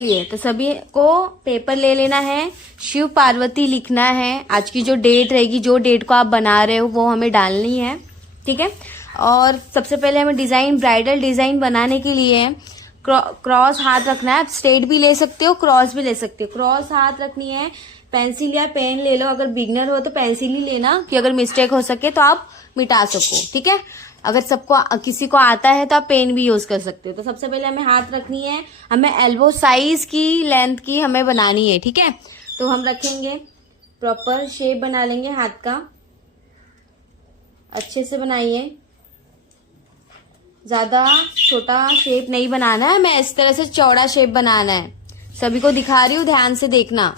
लिए तो सभी को पेपर ले लेना है, शिव पार्वती लिखना है, आज की जो डेट रहेगी, जो डेट को आप बना रहे हो वो हमें डालनी है। ठीक है। और सबसे पहले हमें डिजाइन, ब्राइडल डिजाइन बनाने के लिए क्रॉस हाथ रखना है। आप स्ट्रेट भी ले सकते हो, क्रॉस भी ले सकते हो। क्रॉस हाथ रखनी है। पेंसिल या पेन ले लो, अगर बिगनर हो तो पेंसिल ही लेना कि अगर मिस्टेक हो सके तो आप मिटा सको। ठीक है। अगर किसी को आता है तो आप पेन भी यूज कर सकते हो। तो सबसे पहले हमें हाथ रखनी है, हमें एल्बो साइज की लेंथ की हमें बनानी है। ठीक है। तो हम रखेंगे, प्रॉपर शेप बना लेंगे हाथ का, अच्छे से बनाइए। ज्यादा छोटा शेप नहीं बनाना है, हमें इस तरह से चौड़ा शेप बनाना है। सभी को दिखा रही हूँ, ध्यान से देखना।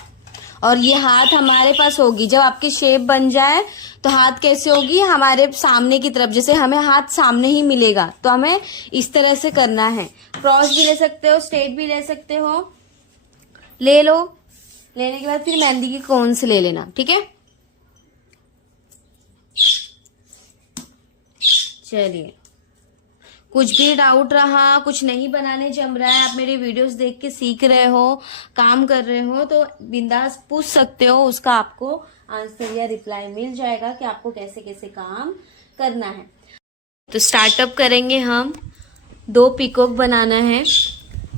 और ये हाथ हमारे पास होगी, जब आपकी शेप बन जाए तो हाथ कैसे होगी, हमारे सामने की तरफ, जैसे हमें हाथ सामने ही मिलेगा तो हमें इस तरह से करना है। क्रॉस भी ले सकते हो, स्ट्रेट भी ले सकते हो, ले लो। लेने के बाद फिर मेहंदी की कोन से ले लेना। ठीक है। चलिए, कुछ भी डाउट रहा, कुछ नहीं बनाने जम रहा है, आप मेरे वीडियोस देख के सीख रहे हो, काम कर रहे हो, तो बिंदास पूछ सकते हो। उसका आपको आंसर या रिप्लाई मिल जाएगा कि आपको कैसे कैसे काम करना है। तो स्टार्टअप करेंगे हम। 2 पीकॉक बनाना है।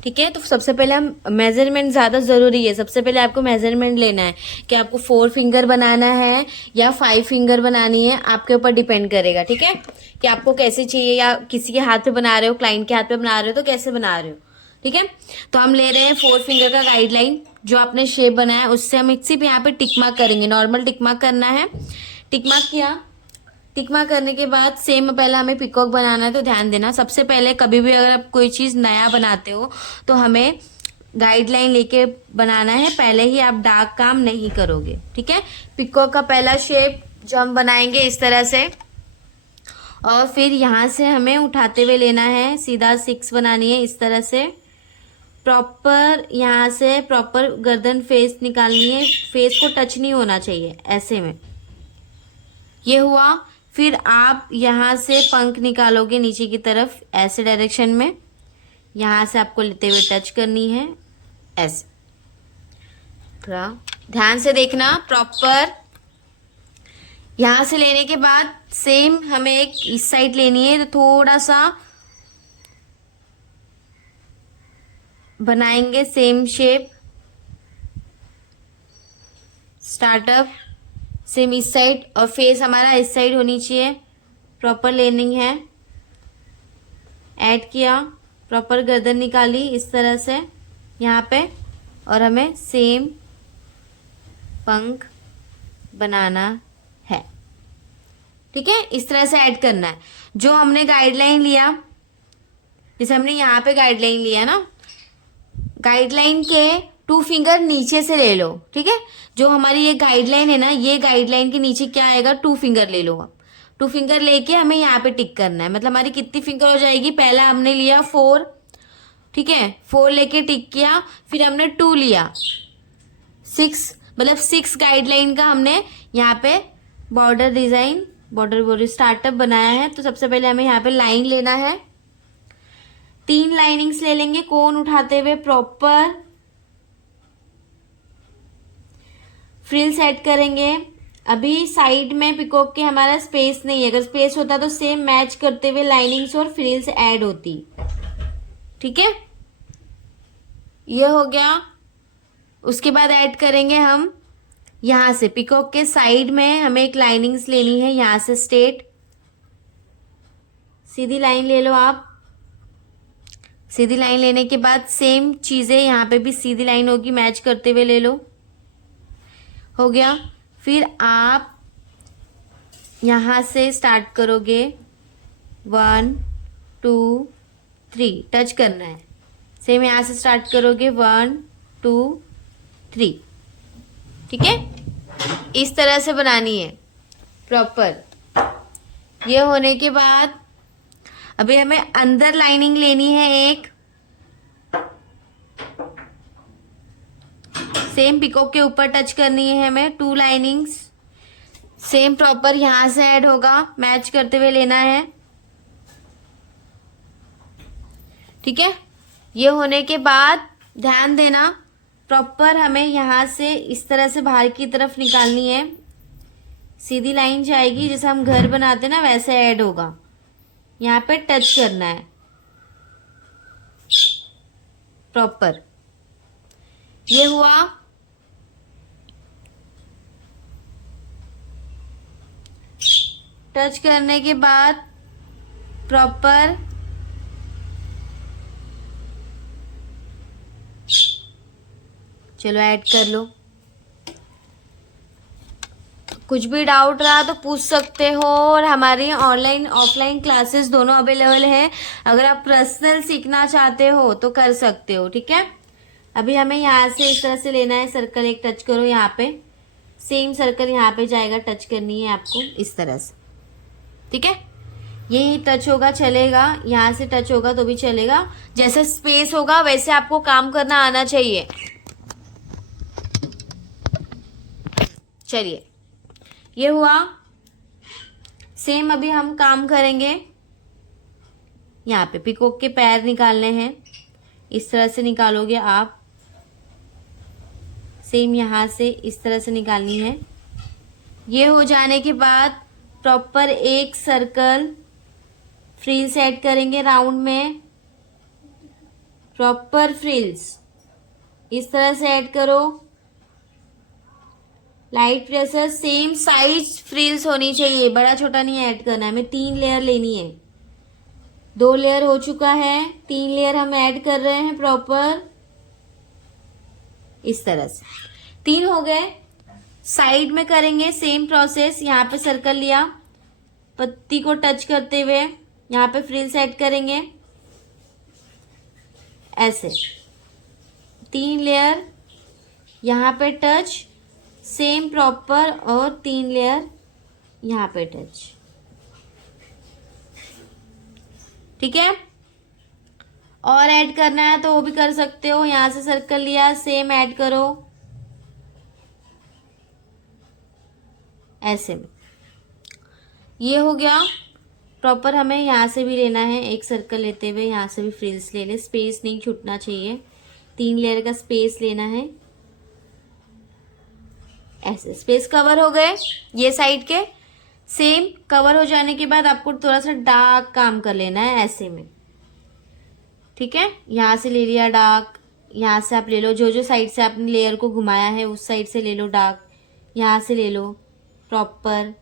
ठीक है। तो सबसे पहले हम मेजरमेंट ज्यादा जरूरी है। सबसे पहले आपको मेजरमेंट लेना है कि आपको 4 फिंगर बनाना है या 5 फिंगर बनानी है, आपके ऊपर डिपेंड करेगा। ठीक है। कि आपको कैसे चाहिए, या किसी के हाथ पे बना रहे हो, क्लाइंट के हाथ पे बना रहे हो तो कैसे बना रहे हो। ठीक है। तो हम ले रहे हैं 4 फिंगर का गाइडलाइन। जो आपने शेप बनाया उससे हम सिर्फ यहाँ पे टिक मार्क करेंगे, नॉर्मल टिक मार्क करना है। टिक मार्क किया, टिक मार्क करने के बाद सेम पहले हमें पिकॉक बनाना है। तो ध्यान देना, सबसे पहले कभी भी अगर आप कोई चीज नया बनाते हो तो हमें गाइडलाइन लेके बनाना है, पहले ही आप डार्क काम नहीं करोगे। ठीक है। पिकॉक का पहला शेप जो हम बनाएंगे इस तरह से, और फिर यहाँ से हमें उठाते हुए लेना है, सीधा 6 बनानी है इस तरह से। प्रॉपर यहाँ से प्रॉपर गर्दन फेस निकालनी है, फेस को टच नहीं होना चाहिए, ऐसे में। ये हुआ। फिर आप यहाँ से पंख निकालोगे नीचे की तरफ, ऐसे डायरेक्शन में। यहाँ से आपको लेते हुए टच करनी है, ऐसे। थोड़ा ध्यान से देखना, प्रॉपर। यहाँ से लेने के बाद सेम हमें एक इस साइड लेनी है, तो थोड़ा सा बनाएंगे सेम शेप। स्टार्टअप सेम इस साइड, और फेस हमारा इस साइड होनी चाहिए। प्रॉपर लेनिंग है, ऐड किया, प्रॉपर गर्दन निकाली इस तरह से यहाँ पे, और हमें सेम पंख बनाना है। ठीक है। इस तरह से ऐड करना है। जो हमने गाइडलाइन लिया, जैसे हमने यहाँ पे गाइडलाइन लिया ना, गाइडलाइन के 2 फिंगर नीचे से ले लो। ठीक है। जो हमारी ये गाइडलाइन है ना, ये गाइडलाइन के नीचे क्या आएगा, 2 फिंगर ले लो आप। 2 फिंगर लेके हमें यहाँ पे टिक करना है। मतलब हमारी कितनी फिंगर हो जाएगी, पहला हमने लिया 4। ठीक है। 4 लेके टिक किया, फिर हमने 2 लिया, 6, मतलब 6 गाइडलाइन का हमने यहाँ पे बॉर्डर डिजाइन, बॉर्डर स्टार्टअप बनाया है। तो सबसे पहले हमें यहाँ पे लाइन लेना है, 3 लाइनिंग्स ले लेंगे, कोन उठाते हुए प्रॉपर फ्रिल सेट करेंगे। अभी साइड में पिकॉक के हमारा स्पेस नहीं है, अगर स्पेस होता तो सेम मैच करते हुए लाइनिंग्स और फ्रिल्स ऐड होती। ठीक है। ये हो गया। उसके बाद ऐड करेंगे हम यहां से पिकॉक के साइड में हमें एक लाइनिंग्स लेनी है, यहां से स्ट्रेट सीधी लाइन ले लो आप। सीधी लाइन लेने के बाद सेम चीजें यहाँ पे भी सीधी लाइन होगी, मैच करते हुए ले लो। हो गया। फिर आप यहां से स्टार्ट करोगे, 1 2 3 टच करना है। सेम यहां से स्टार्ट करोगे, 1 2 3। ठीक है। इस तरह से बनानी है प्रॉपर। ये होने के बाद अभी हमें अंदर लाइनिंग लेनी है एक, सेम पिकॉक के ऊपर टच करनी है हमें, 2 लाइनिंग्स सेम प्रॉपर यहां से ऐड होगा, मैच करते हुए लेना है। ठीक है। ये होने के बाद ध्यान देना, प्रॉपर हमें यहाँ से इस तरह से बाहर की तरफ निकालनी है। सीधी लाइन जाएगी, जैसे हम घर बनाते ना वैसे ऐड होगा। यहाँ पे टच करना है प्रॉपर। ये हुआ। टच करने के बाद प्रॉपर चलो ऐड कर लो। कुछ भी डाउट रहा तो पूछ सकते हो, और हमारी ऑनलाइन ऑफलाइन क्लासेस दोनों अवेलेबल है। अगर आप पर्सनल सीखना चाहते हो तो कर सकते हो, ठीक है। अभी हमें यहाँ से इस तरह से लेना है सर्कल, एक टच करो यहाँ पे, सेम सर्कल यहाँ पे जाएगा, टच करनी है आपको इस तरह से, ठीक है। यही टच होगा चलेगा, यहाँ से टच होगा तो भी चलेगा, जैसे स्पेस होगा वैसे आपको काम करना आना चाहिए। चलिए ये हुआ। सेम अभी हम काम करेंगे, यहाँ पे पीकॉक के पैर निकालने हैं, इस तरह से निकालोगे आप। सेम यहाँ से इस तरह से निकालनी है। ये हो जाने के बाद प्रॉपर एक सर्कल फ्रिल्स ऐड करेंगे राउंड में, प्रॉपर फ्रिल्स इस तरह से ऐड करो। Light pressure, same size frills होनी चाहिए, बड़ा छोटा नहीं ऐड करना है। हमें 3 लेयर लेनी है। 2 लेयर हो चुका है, 3 लेयर हम ऐड कर रहे हैं प्रॉपर इस तरह से। 3 हो गए। साइड में करेंगे सेम प्रोसेस। यहाँ पे सर्कल लिया, पत्ती को टच करते हुए यहाँ पे फ्रिल्स ऐड करेंगे ऐसे। 3 लेयर यहाँ पे टच, सेम प्रॉपर, और 3 लेयर यहाँ पे टच, ठीक है। और ऐड करना है तो वो भी कर सकते हो। यहाँ से सर्कल लिया, सेम ऐड करो ऐसे में। ये हो गया प्रॉपर। हमें यहाँ से भी लेना है, एक सर्कल लेते हुए यहाँ से भी फ्रिल्स ले ले, स्पेस नहीं छूटना चाहिए। 3 लेयर का स्पेस लेना है ऐसे। स्पेस कवर हो गए ये साइड के। सेम कवर हो जाने के बाद आपको थोड़ा सा डार्क काम कर लेना है ऐसे में, ठीक है। यहाँ से ले लिया डार्क, यहाँ से आप ले लो, जो जो साइड से आपने लेयर को घुमाया है उस साइड से ले लो डार्क, यहाँ से ले लो प्रॉपर,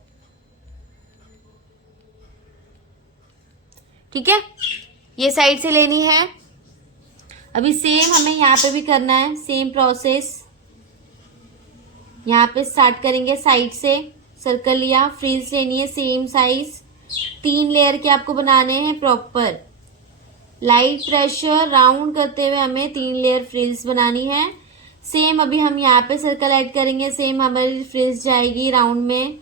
ठीक है। ये साइड से लेनी है। अभी सेम हमें यहाँ पे भी करना है, सेम प्रोसेस। यहाँ पे स्टार्ट करेंगे साइड से, सर्कल लिया, फ्रिल्स लेनी है सेम साइज। 3 लेयर के आपको बनाने हैं प्रॉपर। लाइट प्रेशर राउंड करते हुए हमें 3 लेयर फ्रिल्स बनानी है। सेम अभी हम यहाँ पे सर्कल ऐड करेंगे, सेम हमारी फ्रिल्स जाएगी राउंड में।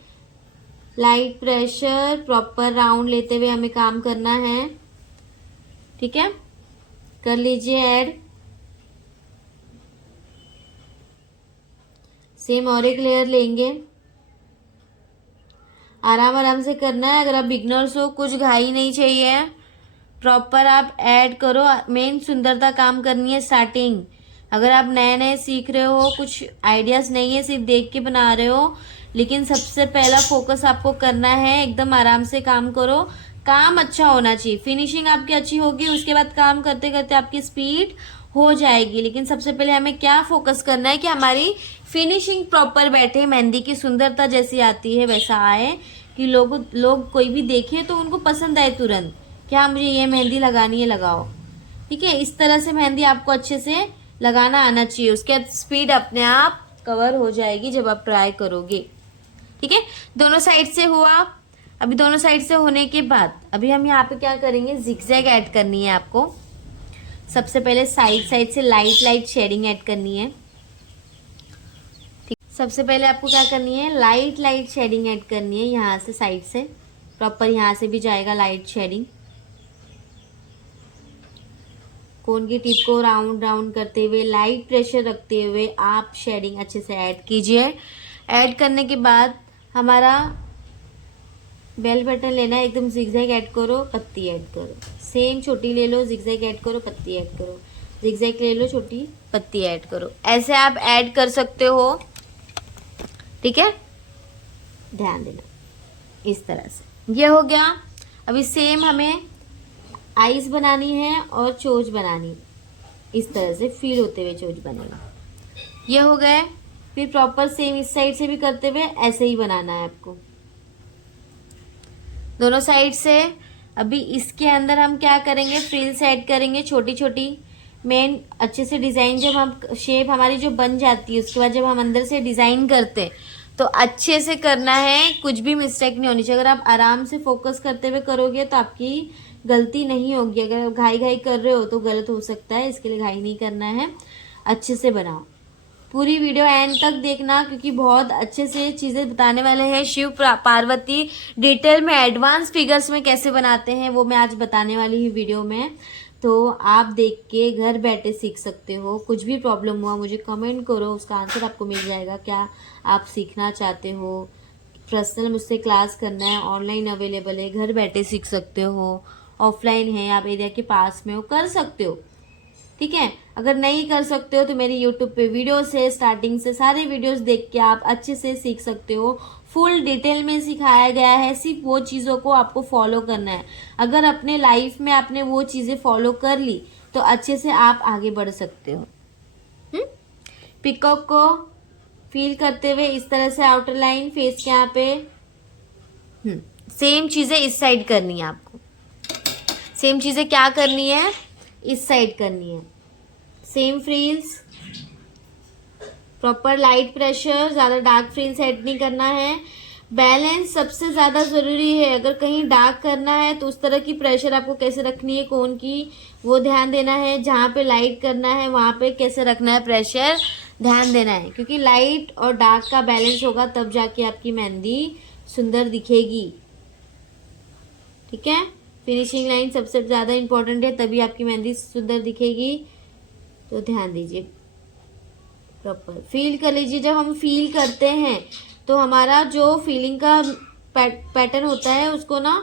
लाइट प्रेशर प्रॉपर राउंड लेते हुए हमें काम करना है, ठीक है। कर लीजिए ऐड। सेम और एक लेयर लेंगे, आराम आराम से करना है। अगर आप बिगनर्स हो, कुछ घाई नहीं चाहिए, प्रॉपर आप ऐड करो। मेन सुंदरता काम करनी है स्टार्टिंग। अगर आप नए नए सीख रहे हो, कुछ आइडियाज नहीं है, सिर्फ देख के बना रहे हो, लेकिन सबसे पहला फोकस आपको करना है, एकदम आराम से काम करो। काम अच्छा होना चाहिए, फिनिशिंग आपकी अच्छी होगी, उसके बाद काम करते करते आपकी स्पीड हो जाएगी। लेकिन सबसे पहले हमें क्या फोकस करना है कि हमारी फिनिशिंग प्रॉपर बैठे, मेहंदी की सुंदरता जैसी आती है वैसा आए, कि लोग कोई भी देखे तो उनको पसंद आए तुरंत, क्या मुझे ये मेहंदी लगानी है, लगाओ, ठीक है। इस तरह से मेहंदी आपको अच्छे से लगाना आना चाहिए। उसके बाद स्पीड अपने आप कवर हो जाएगी जब आप ट्राई करोगे, ठीक है। दोनों साइड से हुआ। अभी दोनों साइड से होने के बाद अभी हम यहाँ पे क्या करेंगे, जिगजैग ऐड करनी है आपको। सबसे पहले साइड से लाइट शेडिंग ऐड करनी है, ठीक। सबसे पहले आपको क्या करनी है, लाइट शेडिंग ऐड करनी है यहाँ से साइड से, प्रॉपर यहाँ से भी जाएगा लाइट शेडिंग। कोन की टिप को राउंड करते हुए, लाइट प्रेशर रखते हुए आप शेडिंग अच्छे से ऐड कीजिए। ऐड करने के बाद हमारा बेल बटन लेना है, एकदम जिगजैग ऐड करो, पत्ती ऐड करो। सेम छोटी ले लो, जिगजैग ऐड करो, पत्ती ऐड करो, जिगजैग ले लो छोटी, पत्ती ऐड करो। ऐसे आप ऐड कर सकते हो, ठीक है, ध्यान देना इस तरह से। ये हो गया। अभी सेम हमें आइस बनानी है और चोंच बनानी है, इस तरह से फील होते हुए चोंच बनेगा। ये हो गए। फिर प्रॉपर सेम इस साइड से भी करते हुए ऐसे ही बनाना है आपको, दोनों साइड से। अभी इसके अंदर हम क्या करेंगे, फ्रिल्स ऐड करेंगे छोटी छोटी। मेन अच्छे से डिजाइन, जब हम शेप हमारी जो बन जाती है, उसके बाद जब हम अंदर से डिजाइन करते हैं तो अच्छे से करना है, कुछ भी मिस्टेक नहीं होनी चाहिए। अगर आप आराम से फोकस करते हुए करोगे तो आपकी गलती नहीं होगी। अगर आप घाई घाई कर रहे हो तो गलत हो सकता है, इसके लिए घाई नहीं करना है, अच्छे से बनाओ। पूरी वीडियो एंड तक देखना, क्योंकि बहुत अच्छे से चीज़ें बताने वाले हैं। शिव पार्वती डिटेल में एडवांस फिगर्स में कैसे बनाते हैं वो मैं आज बताने वाली हूँ वीडियो में। तो आप देख के घर बैठे सीख सकते हो। कुछ भी प्रॉब्लम हुआ मुझे कमेंट करो, उसका आंसर आपको मिल जाएगा। क्या आप सीखना चाहते हो, पर्सनल मुझसे क्लास करना है, ऑनलाइन अवेलेबल है, घर बैठे सीख सकते हो। ऑफलाइन है, आप एरिया के पास में हो, कर सकते हो, ठीक है। अगर नहीं कर सकते हो तो मेरी यूट्यूब पे वीडियोस है, स्टार्टिंग से सारे वीडियोस देख के आप अच्छे से सीख सकते हो। फुल डिटेल में सिखाया गया है, सिर्फ वो चीज़ों को आपको फॉलो करना है। अगर अपने लाइफ में आपने वो चीज़ें फॉलो कर ली तो अच्छे से आप आगे बढ़ सकते हो। पिकॉक को फील करते हुए इस तरह से आउटर लाइन फेस के यहाँ पे, सेम चीज़ें इस साइड करनी है आपको। सेम चीज़ें क्या करनी है, इस साइड करनी है। Same frills, proper light pressure, ज़्यादा डार्क फ्रिल्स ऐड नहीं करना है। बैलेंस सबसे ज़्यादा ज़रूरी है। अगर कहीं डार्क करना है तो उस तरह की प्रेशर आपको कैसे रखनी है कोन की, वो ध्यान देना है। जहाँ पे लाइट करना है वहाँ पे कैसे रखना है प्रेशर, ध्यान देना है। क्योंकि लाइट और डार्क का बैलेंस होगा तब जाके आपकी मेहंदी सुंदर दिखेगी, ठीक है। फिनिशिंग लाइन सबसे ज़्यादा इम्पोर्टेंट है, तभी आपकी मेहंदी सुंदर दिखेगी। तो ध्यान दीजिए, प्रॉपर फील कर लीजिए। जब हम फील करते हैं तो हमारा जो फीलिंग का पैटर्न होता है उसको ना,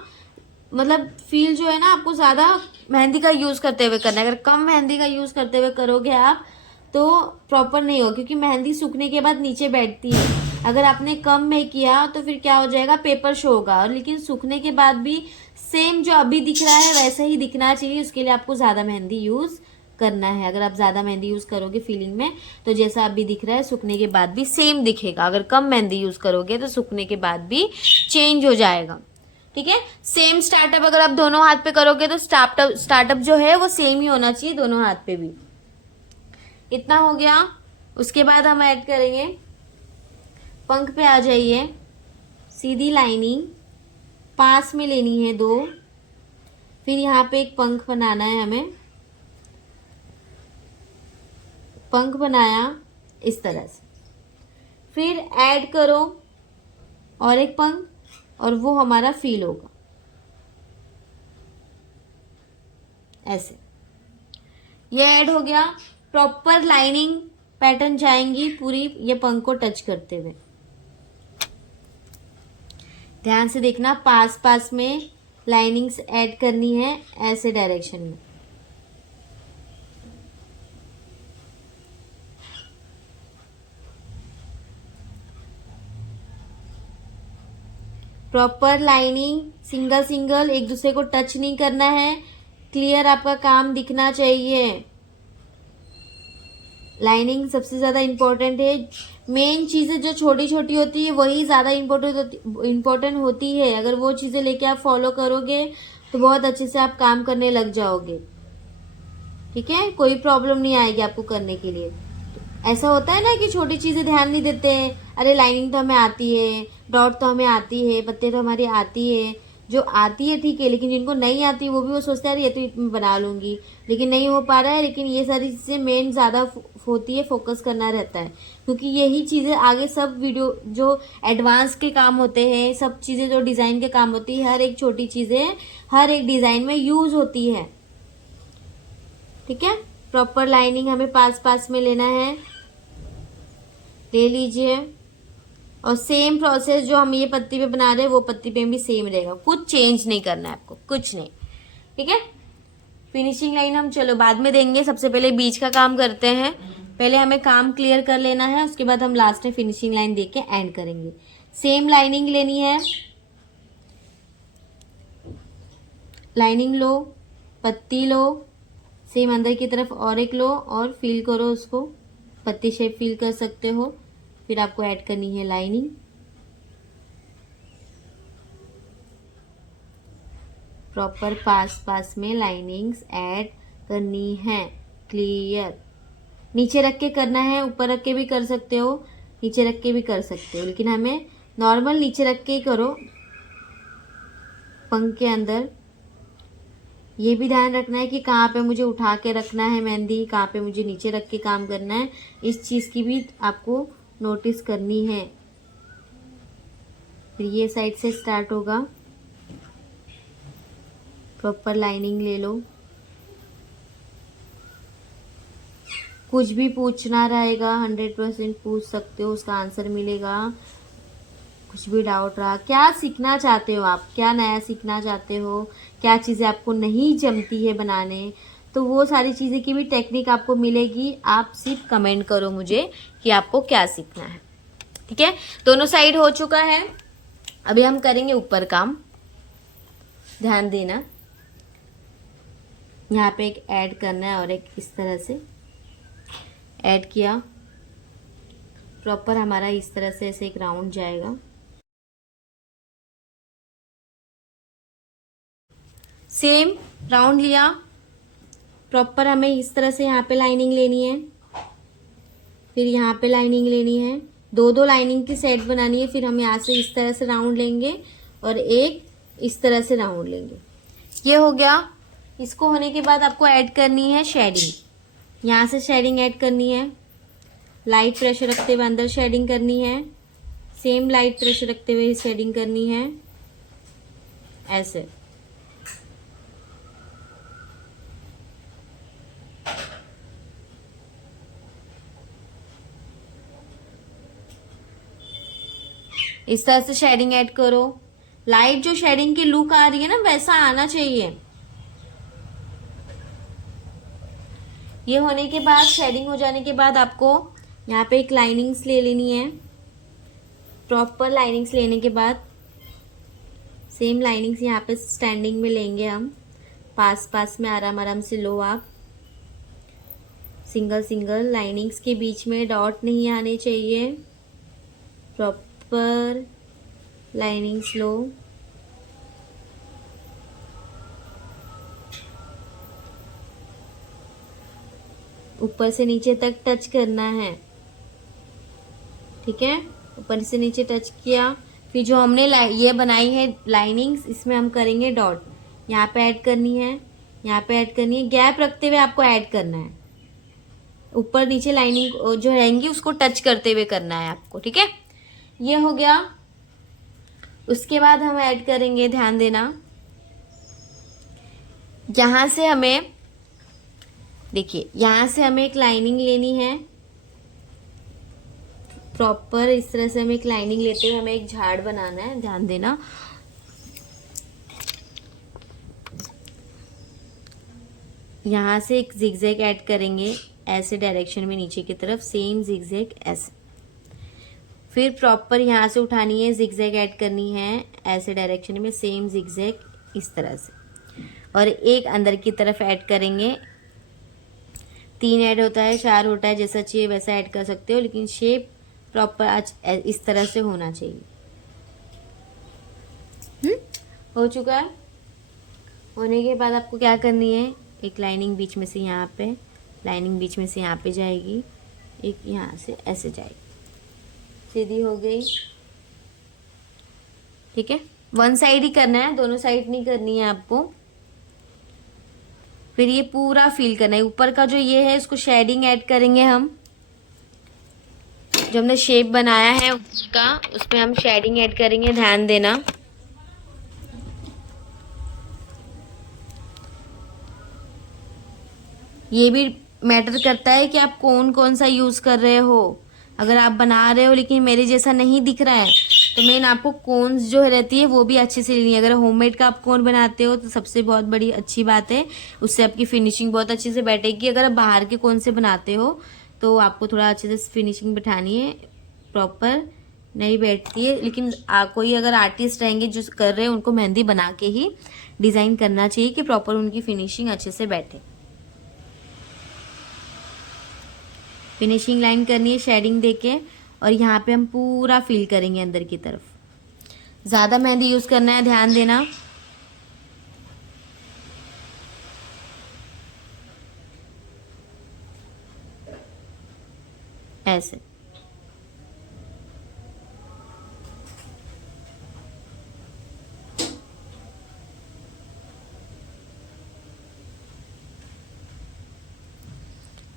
मतलब फील जो है ना, आपको ज़्यादा मेहंदी का यूज़ करते हुए करना है। अगर कम मेहंदी का यूज़ करते हुए करोगे आप तो प्रॉपर नहीं हो, क्योंकि मेहंदी सूखने के बाद नीचे बैठती है। अगर आपने कम में किया तो फिर क्या हो जाएगा, पेपर शो होगा। और लेकिन सूखने के बाद भी सेम जो अभी दिख रहा है वैसा ही दिखना चाहिए। उसके लिए आपको ज़्यादा मेहंदी यूज़ करना है। अगर आप ज़्यादा मेहंदी यूज़ करोगे फीलिंग में तो जैसा अभी दिख रहा है सूखने के बाद भी सेम दिखेगा। अगर कम मेहंदी यूज़ करोगे तो सूखने के बाद भी चेंज हो जाएगा, ठीक है। सेम स्टार्टअप अगर आप दोनों हाथ पे करोगे तो स्टार्टअप जो है वो सेम ही होना चाहिए दोनों हाथ पे भी। इतना हो गया। उसके बाद हम ऐड करेंगे, पंख पे आ जाइए। सीधी लाइनिंग पास में लेनी है 2, फिर यहाँ पे एक पंख बनाना है हमें। पंख बनाया इस तरह से, फिर ऐड करो और एक पंख, और वो हमारा फील होगा ऐसे। ये ऐड हो गया। प्रॉपर लाइनिंग पैटर्न जाएंगी पूरी ये पंख को टच करते हुए। ध्यान से देखना, पास पास में लाइनिंग्स ऐड करनी है ऐसे डायरेक्शन में। प्रॉपर लाइनिंग, सिंगल सिंगल, एक दूसरे को टच नहीं करना है। क्लियर आपका काम दिखना चाहिए। लाइनिंग सबसे ज़्यादा इम्पोर्टेंट है। मेन चीज़ें जो छोटी छोटी होती है वही ज़्यादा इम्पोर्टेंट होती है। अगर वो चीज़ें लेके आप फॉलो करोगे तो बहुत अच्छे से आप काम करने लग जाओगे, ठीक है। कोई प्रॉब्लम नहीं आएगी आपको करने के लिए। ऐसा होता है ना कि छोटी चीज़ें ध्यान नहीं देते हैं। अरे लाइनिंग तो हमें आती है, डॉट तो हमें आती है, पत्ते तो हमारी आती है। जो आती है ठीक है, लेकिन जिनको नहीं आती वो भी वो सोचते हैं अरे ये तो मैं बना लूँगी, लेकिन नहीं हो पा रहा है। लेकिन ये सारी चीज़ें मेन ज़्यादा होती है, फोकस करना रहता है। क्योंकि यही चीज़ें आगे सब वीडियो जो एडवांस के काम होते हैं, सब चीज़ें जो डिज़ाइन के काम होती है, हर एक छोटी चीज़ें हर एक डिज़ाइन में यूज़ होती है, ठीक है। प्रॉपर लाइनिंग हमें पास पास में लेना है, ले लीजिए। और सेम प्रोसेस जो हम ये पत्ती पे बना रहे हैं वो पत्ती पे भी सेम रहेगा, कुछ चेंज नहीं करना है आपको, कुछ नहीं, ठीक है। फिनिशिंग लाइन हम चलो बाद में देंगे, सबसे पहले बीच का काम करते हैं। पहले हमें काम क्लियर कर लेना है, उसके बाद हम लास्ट में फिनिशिंग लाइन दे के एंड करेंगे। सेम लाइनिंग लेनी है, लाइनिंग लो, पत्ती लो, सेम अंदर की तरफ और एक लो और फील करो उसको, पत्ती शेप फील कर सकते हो। फिर आपको ऐड करनी है लाइनिंग, प्रॉपर पास में लाइनिंग्स ऐड करनी है। क्लियर? नीचे रख के करना है, ऊपर रख के भी कर सकते हो, नीचे रख के भी कर सकते हो, लेकिन हमें नॉर्मल नीचे रख के ही करो पंख के अंदर। ये भी ध्यान रखना है कि कहाँ पे मुझे उठा के रखना है मेहंदी, कहाँ पे मुझे नीचे रख के काम करना है, इस चीज़ की भी आपको नोटिस करनी है। फिर ये साइड से स्टार्ट होगा, प्रॉपर लाइनिंग ले लो। कुछ भी पूछना रहेगा 100% पूछ सकते हो, उसका आंसर मिलेगा। कुछ भी डाउट रहा, क्या सीखना चाहते हो आप, क्या नया सीखना चाहते हो, क्या चीज़ें आपको नहीं जमती है बनाने, तो वो सारी चीज़ें की भी टेक्निक आपको मिलेगी। आप सिर्फ कमेंट करो मुझे कि आपको क्या सीखना है। ठीक है, दोनों साइड हो चुका है, अभी हम करेंगे ऊपर काम। ध्यान देना, यहाँ पे एक ऐड करना है और एक इस तरह से ऐड किया, प्रॉपर हमारा इस तरह से ऐसे एक राउंड जाएगा। सेम राउंड लिया, प्रॉपर हमें इस तरह से यहाँ पे लाइनिंग लेनी है, फिर यहाँ पे लाइनिंग लेनी है, दो लाइनिंग की सेट बनानी है। फिर हम यहाँ से इस तरह से राउंड लेंगे और एक इस तरह से राउंड लेंगे। ये हो गया। इसको होने के बाद आपको ऐड करनी है शेडिंग, यहाँ से शेडिंग ऐड करनी है। लाइट प्रेशर रखते हुए अंदर शेडिंग करनी है, सेम लाइट प्रेशर रखते हुए शेडिंग करनी है, ऐसे। इस तरह से शेडिंग ऐड करो। लाइट जो शेडिंग की लुक आ रही है ना, वैसा आना चाहिए। ये होने के बाद, शेडिंग हो जाने के बाद आपको यहाँ पे एक लाइनिंग्स ले लेनी है। प्रॉपर लाइनिंग्स लेने के बाद सेम लाइनिंग्स यहाँ पे स्टैंडिंग में लेंगे हम, पास में आराम से लो आप। सिंगल लाइनिंग्स के बीच में डॉट नहीं आने चाहिए, प्रॉपर लाइनिंग्स लो। ऊपर से नीचे तक टच करना है, ठीक है, ऊपर से नीचे टच किया। फिर जो हमने ये बनाई है लाइनिंग्स, इसमें हम करेंगे डॉट। यहाँ पे ऐड करनी है, यहाँ पे ऐड करनी है, गैप रखते हुए आपको ऐड करना है। ऊपर नीचे लाइनिंग जो रहेंगी उसको टच करते हुए करना है आपको, ठीक है। ये हो गया। उसके बाद हम ऐड करेंगे, ध्यान देना, यहाँ से हमें, देखिए यहाँ से हमें एक लाइनिंग लेनी है। प्रॉपर इस तरह से हमें एक लाइनिंग लेते हुए हमें एक झाड़ बनाना है, ध्यान देना। यहाँ से एक जिगजैग ऐड करेंगे ऐसे डायरेक्शन में नीचे की तरफ, सेम जिगजैग ऐसे। फिर प्रॉपर यहाँ से उठानी है, जिगजैग ऐड करनी है ऐसे डायरेक्शन में, सेम जिगजैग इस तरह से। और एक अंदर की तरफ ऐड करेंगे। 3 ऐड होता है, 4 होता है, जैसा चाहिए वैसा ऐड कर सकते हो, लेकिन शेप प्रॉपर आज इस तरह से होना चाहिए। हो चुका है। होने के बाद आपको क्या करनी है, एक लाइनिंग बीच में से यहाँ पे, लाइनिंग बीच में से यहाँ पे जाएगी, एक यहाँ से ऐसे जाएगी, सीधी हो गई, ठीक है। वन साइड ही करना है, दोनों साइड नहीं करनी है आपको। फिर ये पूरा फील करना है। ऊपर का जो ये है इसको शेडिंग ऐड करेंगे हम, जो हमने शेप बनाया है उसका, उसमें हम शेडिंग ऐड करेंगे, ध्यान देना। ये भी मैटर करता है कि आप कौन सा यूज कर रहे हो। अगर आप बना रहे हो लेकिन मेरे जैसा नहीं दिख रहा है, तो मेन आपको कोन्स जो रहती है वो भी अच्छे से लेनी है। अगर होममेड का आप कोन बनाते हो तो सबसे बहुत बड़ी अच्छी बात है, उससे आपकी फिनिशिंग बहुत अच्छे से बैठेगी। अगर आप बाहर के कोन से बनाते हो तो आपको थोड़ा अच्छे से फिनिशिंग बिठानी है, प्रॉपर नहीं बैठती है। लेकिन कोई अगर आर्टिस्ट रहेंगे जो कर रहे हैं उनको मेहंदी बना के ही डिज़ाइन करना चाहिए कि प्रॉपर उनकी फिनिशिंग अच्छे से बैठे। फिनिशिंग लाइन करनी है शेडिंग देके, और यहाँ पे हम पूरा फिल करेंगे अंदर की तरफ। ज़्यादा मेहंदी यूज़ करना है, ध्यान देना। ऐसे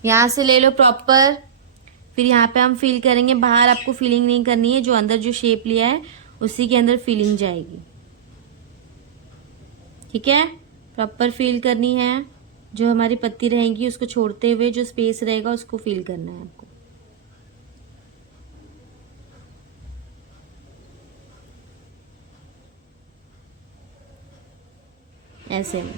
यहाँ से ले लो प्रॉपर। फिर यहाँ पे हम फिल करेंगे। बाहर आपको फिलिंग नहीं करनी है, जो अंदर जो शेप लिया है उसी के अंदर फिलिंग जाएगी। ठीक है, प्रॉपर फिल करनी है। जो हमारी पत्ती रहेगी उसको छोड़ते हुए जो स्पेस रहेगा उसको फिल करना है आपको। ऐसे में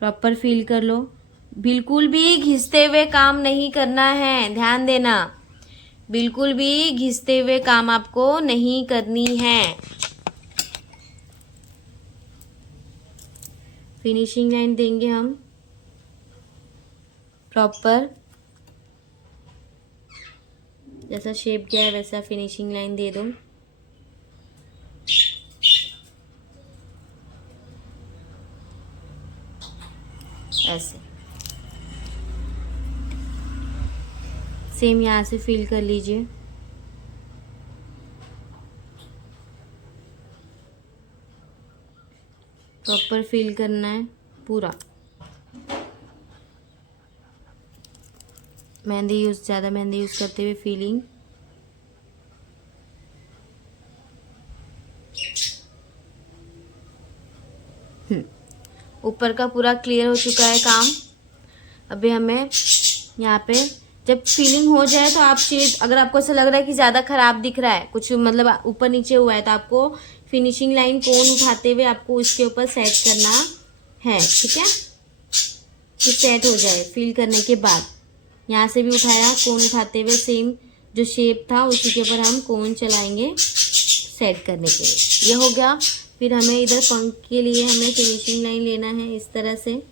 प्रॉपर फील कर लो। बिल्कुल भी घिसते हुए काम नहीं करना है, ध्यान देना। बिल्कुल भी घिसते हुए काम आपको नहीं करनी है। फिनिशिंग लाइन देंगे हम प्रॉपर, जैसा शेप गया है वैसा फिनिशिंग लाइन दे दो। ऐसे सेम यहाँ से फिल कर लीजिए। प्रॉपर फिल करना है पूरा। ज़्यादा मेहंदी यूज़ करते हुए फीलिंग। ऊपर का पूरा क्लियर हो चुका है काम। अभी हमें यहाँ पे जब फीलिंग हो जाए तो आप शेड, अगर आपको ऐसा लग रहा है कि ज़्यादा खराब दिख रहा है, कुछ मतलब ऊपर नीचे हुआ है, तो आपको फिनिशिंग लाइन कोन उठाते हुए आपको उसके ऊपर सेट करना है। ठीक है, कि सेट हो जाए। फिल करने के बाद यहाँ से भी उठाया, कोन उठाते हुए सेम जो शेप था उसी के ऊपर हम कोन चलाएंगे सेट करने के लिए। ये हो गया। फिर हमें इधर पंख के लिए हमें फिनिशिंग लाइन लेना है इस तरह से।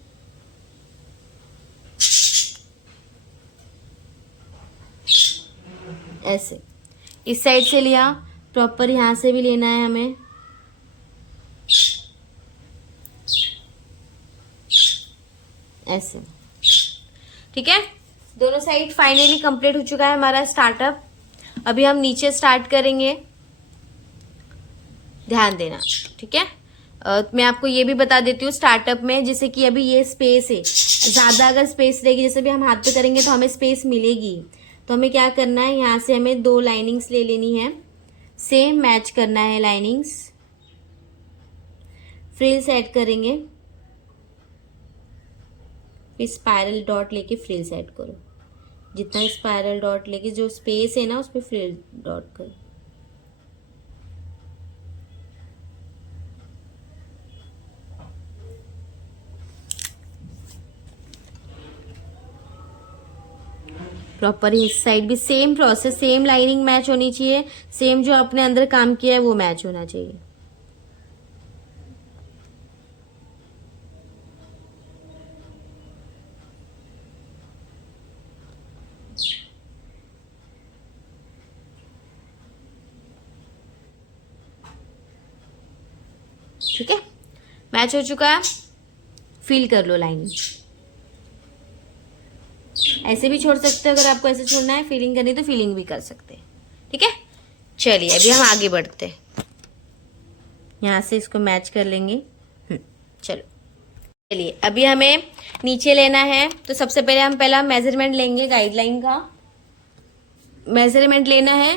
ऐसे इस साइड से लिया, प्रॉपर यहाँ से भी लेना है हमें। ऐसे, ठीक है। दोनों साइड फाइनली कंप्लीट हो चुका है हमारा स्टार्टअप। अभी हम नीचे स्टार्ट करेंगे, ध्यान देना। ठीक है, मैं आपको ये भी बता देती हूँ स्टार्टअप में, जैसे कि अभी ये स्पेस है, ज़्यादा अगर स्पेस रहेगी, जैसे भी हम हाथ पे करेंगे तो हमें स्पेस मिलेगी। तो हमें क्या करना है, यहाँ से हमें 2 लाइनिंग्स ले लेनी है, सेम मैच करना है लाइनिंग्स। फ्रिल्स ऐड करेंगे, फिर स्पाइरल डॉट लेके फ्रिल्स ऐड करो। जितना स्पाइरल डॉट लेके जो स्पेस है ना उस पर फ्रिल डॉट करो। प्रॉपर इस साइड भी same process, same lining match होनी चाहिए, सेम जो आपने अंदर काम किया है वो मैच होना चाहिए। ठीक है, मैच हो चुका है। फिल कर लो लाइनिंग। ऐसे भी छोड़ सकते हो, अगर आपको ऐसे छोड़ना है, फीलिंग करनी तो फीलिंग भी कर सकते हैं। ठीक है, चलिए अभी हम आगे बढ़ते हैं। यहाँ से इसको मैच कर लेंगे। चलो, चलिए अभी हमें नीचे लेना है। तो सबसे पहले हम पहला मेजरमेंट लेंगे, गाइडलाइन का मेजरमेंट लेना है।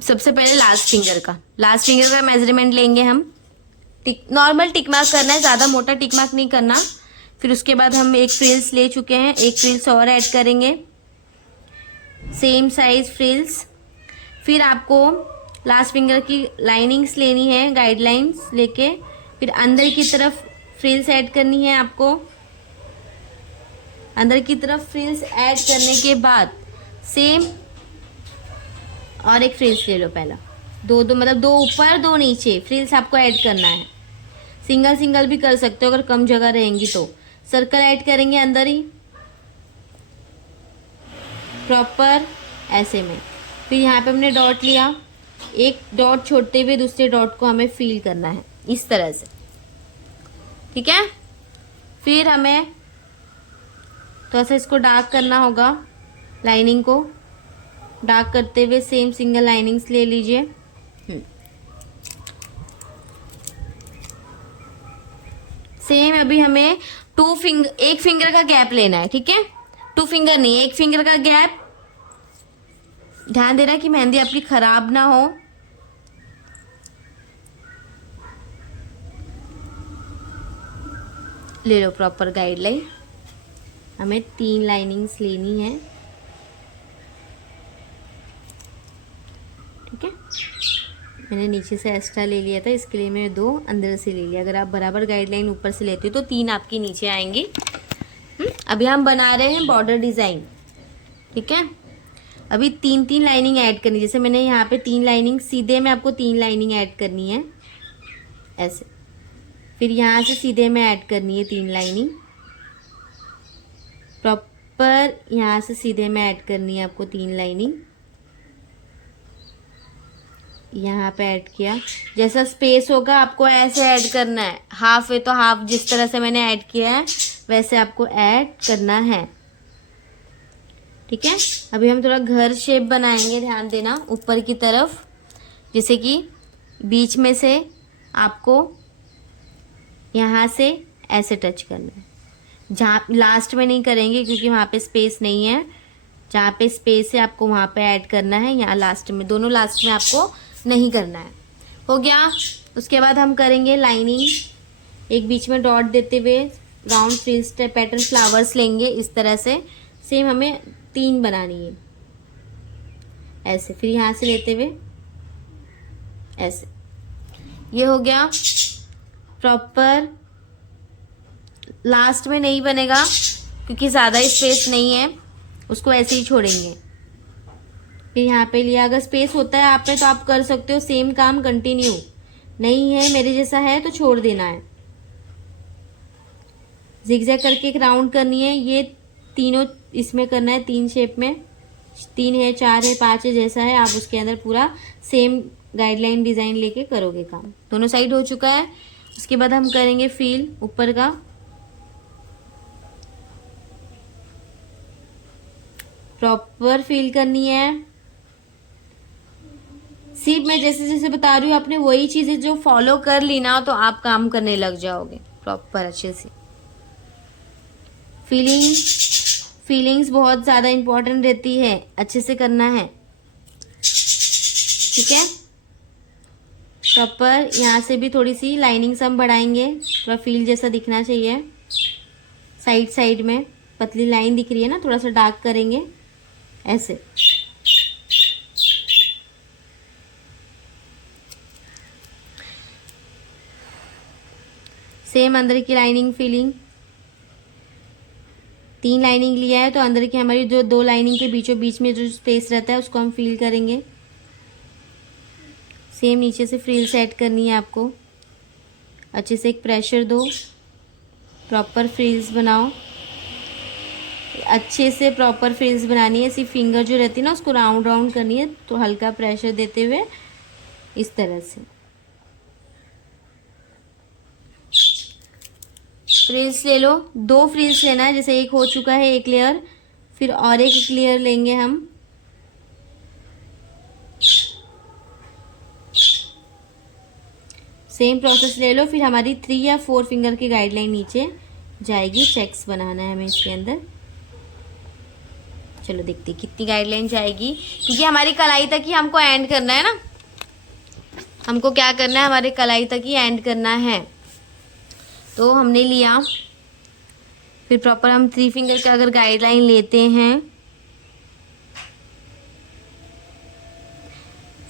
सबसे पहले लास्ट फिंगर का मेजरमेंट लेंगे हम। नॉर्मल टिक मार्क करना है, ज़्यादा मोटा टिक मार्क नहीं करना। फिर उसके बाद हम एक फ्रिल्स ले चुके हैं, एक फ्रिल्स और ऐड करेंगे, सेम साइज फ्रिल्स। फिर आपको लास्ट फिंगर की लाइनिंग्स लेनी है, गाइडलाइंस लेके फिर अंदर की तरफ फ्रिल्स ऐड करनी है आपको। अंदर की तरफ फ्रिल्स ऐड करने के बाद सेम और एक फ्रिल्स ले लो। पहला दो दो मतलब दो ऊपर दो नीचे फ्रिल्स आपको ऐड करना है। सिंगल सिंगल भी कर सकते हो अगर कम जगह रहेंगी तो। सर्कल ऐड करेंगे अंदर ही प्रॉपर ऐसे में। फिर यहाँ पे हमने डॉट लिया, एक डॉट छोड़ते हुए दूसरे डॉट को हमें फील करना है इस तरह से, ठीक है। फिर हमें थोड़ा सा इसको डार्क करना होगा, लाइनिंग को डार्क करते हुए सेम सिंगल लाइनिंग्स ले लीजिए। सेम अभी हमें एक फिंगर का गैप लेना है, ठीक है। 2 फिंगर नहीं, 1 फिंगर का गैप। ध्यान देना कि मेहंदी आपकी खराब ना हो। ले लो प्रॉपर गाइडलाइन। हमें 3 लाइनिंग्स लेनी है, ठीक है। मैंने नीचे से एक्स्ट्रा ले लिया था, इसके लिए मैंने 2 अंदर से ले लिया। अगर आप बराबर गाइडलाइन ऊपर से लेते हो तो 3 आपकी नीचे आएंगी। अभी हम बना रहे हैं बॉर्डर डिज़ाइन, ठीक है। अभी 3 लाइनिंग ऐड करनी, जैसे मैंने यहाँ पे 3 लाइनिंग सीधे में आपको 3 लाइनिंग ऐड करनी है ऐसे। फिर यहाँ से सीधे में ऐड करनी है 3 लाइनिंग प्रॉपर। यहाँ से सीधे में ऐड करनी है आपको 3 लाइनिंग। यहाँ पे ऐड किया, जैसा स्पेस होगा आपको ऐसे ऐड करना है। हाफ है तो हाफ, जिस तरह से मैंने ऐड किया है वैसे आपको ऐड करना है, ठीक है। अभी हम थोड़ा घर शेप बनाएंगे, ध्यान देना ऊपर की तरफ, जैसे कि बीच में से आपको यहाँ से ऐसे टच करना है। जहाँ लास्ट में नहीं करेंगे क्योंकि वहाँ पे स्पेस नहीं है, जहाँ पे स्पेस है आपको वहाँ पे ऐड करना है। यहाँ लास्ट में, दोनों लास्ट में आपको नहीं करना है। हो गया। उसके बाद हम करेंगे लाइनिंग, एक बीच में डॉट देते हुए राउंड फ्रिल्स पैटर्न फ्लावर्स लेंगे इस तरह से। सेम हमें 3 बनानी है ऐसे। फिर यहाँ से लेते हुए ऐसे, ये हो गया प्रॉपर। लास्ट में नहीं बनेगा क्योंकि ज़्यादा स्पेस नहीं है, उसको ऐसे ही छोड़ेंगे। फिर यहाँ पे लिया, अगर स्पेस होता है आप पे तो आप कर सकते हो सेम काम कंटिन्यू, नहीं है मेरे जैसा है तो छोड़ देना है। जिगजैग करके एक राउंड करनी है, ये तीनों इसमें करना है, 3 शेप में, 3 है 4 है 5 है, जैसा है आप उसके अंदर पूरा सेम गाइडलाइन डिज़ाइन लेके करोगे काम। दोनों साइड हो चुका है। उसके बाद हम करेंगे फील ऊपर का। प्रॉपर फील करनी है। सिर्फ मैं जैसे जैसे बता रही हूँ आपने वही चीजें जो फॉलो कर ली ना तो आप काम करने लग जाओगे प्रॉपर अच्छे से। फीलिंग्स बहुत ज्यादा इंपॉर्टेंट रहती है, अच्छे से करना है, ठीक है। प्रॉपर यहाँ से भी थोड़ी सी लाइनिंग्स हम बढ़ाएंगे, थोड़ा फील जैसा दिखना चाहिए। साइड में पतली लाइन दिख रही है ना, थोड़ा सा डार्क करेंगे ऐसे। सेम अंदर की लाइनिंग फीलिंग, 3 लाइनिंग लिया है तो अंदर की हमारी जो 2 लाइनिंग के बीचों बीच में जो स्पेस रहता है उसको हम फील करेंगे। सेम नीचे से फ्रिल सेट करनी है आपको, अच्छे से एक प्रेशर दो, प्रॉपर फ्रिल्स बनाओ, अच्छे से प्रॉपर फ्रिल्स बनानी है। सिर्फ फिंगर जो रहती है ना उसको राउंड राउंड करनी है, तो हल्का प्रेशर देते हुए इस तरह से फ्रिल्स ले लो। 2 फ्रिल्स लेना है, जैसे एक हो चुका है एक लेयर, फिर और एक लेयर लेंगे हम। सेम प्रोसेस ले लो। फिर हमारी 3 या 4 फिंगर की गाइडलाइन नीचे जाएगी। चेक्स बनाना है हमें इसके अंदर। चलो देखते हैं कितनी गाइडलाइन जाएगी, क्योंकि हमारी कलाई तक ही हमको एंड करना है ना। हमको क्या करना है, हमारे कलाई तक ही एंड करना है। तो हमने लिया, फिर प्रॉपर हम 3 फिंगर का अगर गाइडलाइन लेते हैं,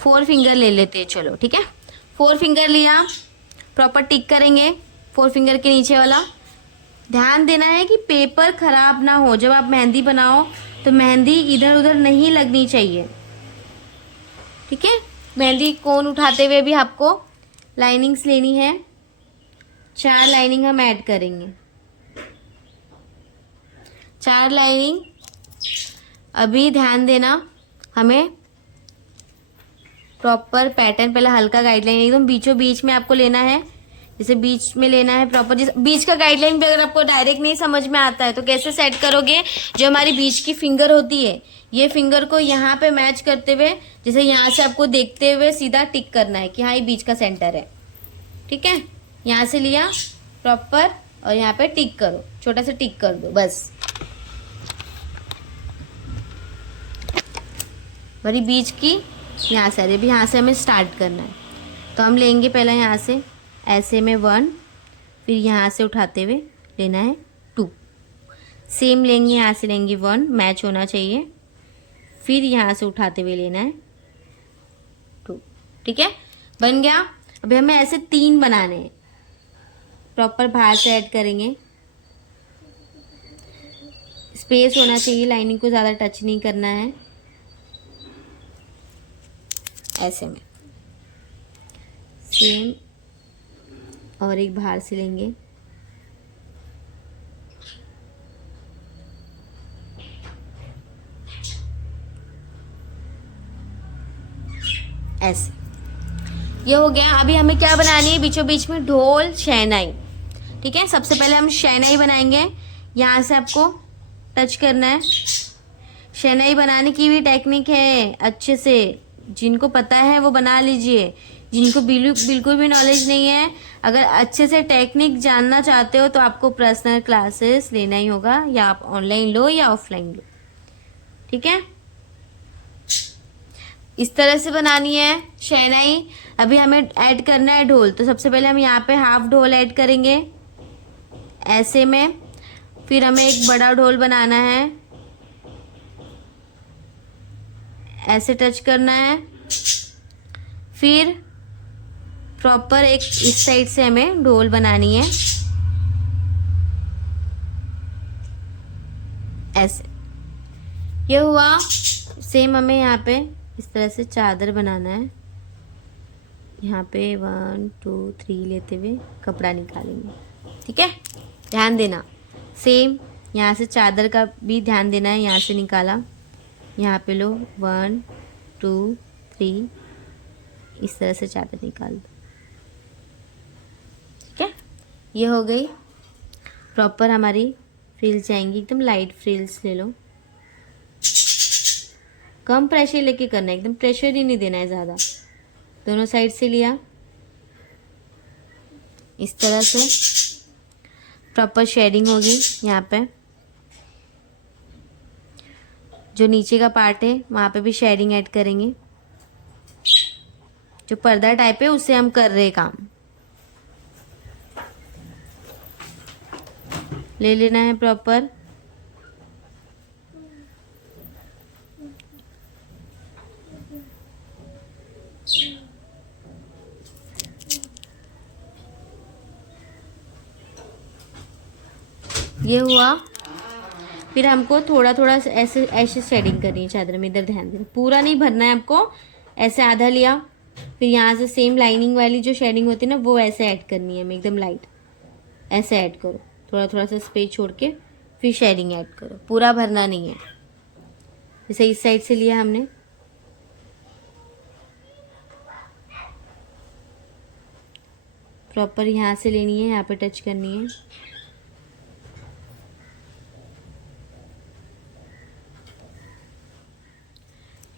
4 फिंगर ले लेते हैं, चलो ठीक है। 4 फिंगर लिया, प्रॉपर टिक करेंगे 4 फिंगर के नीचे वाला। ध्यान देना है कि पेपर खराब ना हो, जब आप मेहंदी बनाओ तो मेहंदी इधर उधर नहीं लगनी चाहिए, ठीक है। मेहंदी कोन उठाते हुए भी आपको लाइनिंग्स लेनी है। 4 लाइनिंग हम ऐड करेंगे, 4 लाइनिंग। अभी ध्यान देना, हमें प्रॉपर पैटर्न, पहले हल्का गाइडलाइन एकदम बीचों बीच में आपको लेना है, जैसे बीच में लेना है प्रॉपर। जिस बीच का गाइडलाइन भी अगर आपको डायरेक्ट नहीं समझ में आता है तो कैसे सेट करोगे, जो हमारी बीच की फिंगर होती है, ये फिंगर को यहाँ पे मैच करते हुए, जैसे यहाँ से आपको देखते हुए सीधा टिक करना है कि हाँ ये बीच का सेंटर है, ठीक है। यहाँ से लिया प्रॉपर और यहाँ पे टिक करो, छोटा सा टिक कर दो बस। बड़ी बीच की यहाँ से, अरे भी यहाँ से हमें स्टार्ट करना है, तो हम लेंगे पहले यहाँ से ऐसे में 1, फिर यहाँ से उठाते हुए लेना है 2, सेम लेंगे, यहाँ से लेंगे 1, मैच होना चाहिए, फिर यहाँ से उठाते हुए लेना है 2, ठीक है। बन गया। अभी हमें ऐसे 3 बनाने हैं, प्रॉपर बाहर से ऐड करेंगे, स्पेस होना चाहिए, लाइनिंग को ज़्यादा टच नहीं करना है। ऐसे में सेम, और एक बाहर से लेंगे, ऐसे। ये हो गया। अभी हमें क्या बनानी है, बीचों बीच में ढोल शहनाई, ठीक है। सबसे पहले हम शहनाई बनाएंगे, यहाँ से आपको टच करना है। शहनाई बनाने की भी टेक्निक है, अच्छे से जिनको पता है वो बना लीजिए, जिनको बिल्कुल भी नॉलेज नहीं है, अगर अच्छे से टेक्निक जानना चाहते हो तो आपको पर्सनल क्लासेस लेना ही होगा, या आप ऑनलाइन लो या ऑफलाइन लो, ठीक है। इस तरह से बनानी है शहनाई। अभी हमें ऐड करना है ढोल, तो सबसे पहले हम यहाँ पे हाफ ढोल ऐड करेंगे ऐसे में, फिर हमें एक बड़ा ढोल बनाना है, ऐसे टच करना है, फिर प्रॉपर एक इस साइड से हमें ढोल बनानी है ऐसे। ये हुआ। सेम हमें यहाँ पे इस तरह से चादर बनाना है, यहाँ पे 1 2 3 लेते हुए कपड़ा निकालेंगे, ठीक है। ध्यान देना, सेम यहाँ से चादर का भी ध्यान देना है, यहाँ से निकाला, यहाँ पे लो 1 2 3, इस तरह से चादर निकाल दो, ठीक है। ये हो गई। प्रॉपर हमारी फ्रिल्स जाएंगी, एकदम लाइट फ्रिल्स ले लो, कम प्रेशर लेके करना है, एकदम प्रेशर ही नहीं देना है ज़्यादा। दोनों साइड से लिया, इस तरह से प्रॉपर शेडिंग होगी। यहाँ पे जो नीचे का पार्ट है वहाँ पे भी शेडिंग ऐड करेंगे, जो पर्दा टाइप है उससे हम कर रहे काम। ले लेना है प्रॉपर, ये हुआ। फिर हमको थोड़ा थोड़ा ऐसे ऐसे शेडिंग करनी है चादर में, इधर ध्यान देना, पूरा नहीं भरना है आपको, ऐसे आधा लिया, फिर यहाँ से सेम लाइनिंग वाली जो शेडिंग होती है ना वो ऐसे ऐड करनी है, हमें एकदम लाइट ऐसे ऐड करो, थोड़ा थोड़ा सा स्पेस छोड़ के फिर शेडिंग ऐड करो, पूरा भरना नहीं है। जैसे इस साइड से लिया हमने, प्रॉपर यहाँ से लेनी है, यहाँ पे टच करनी है,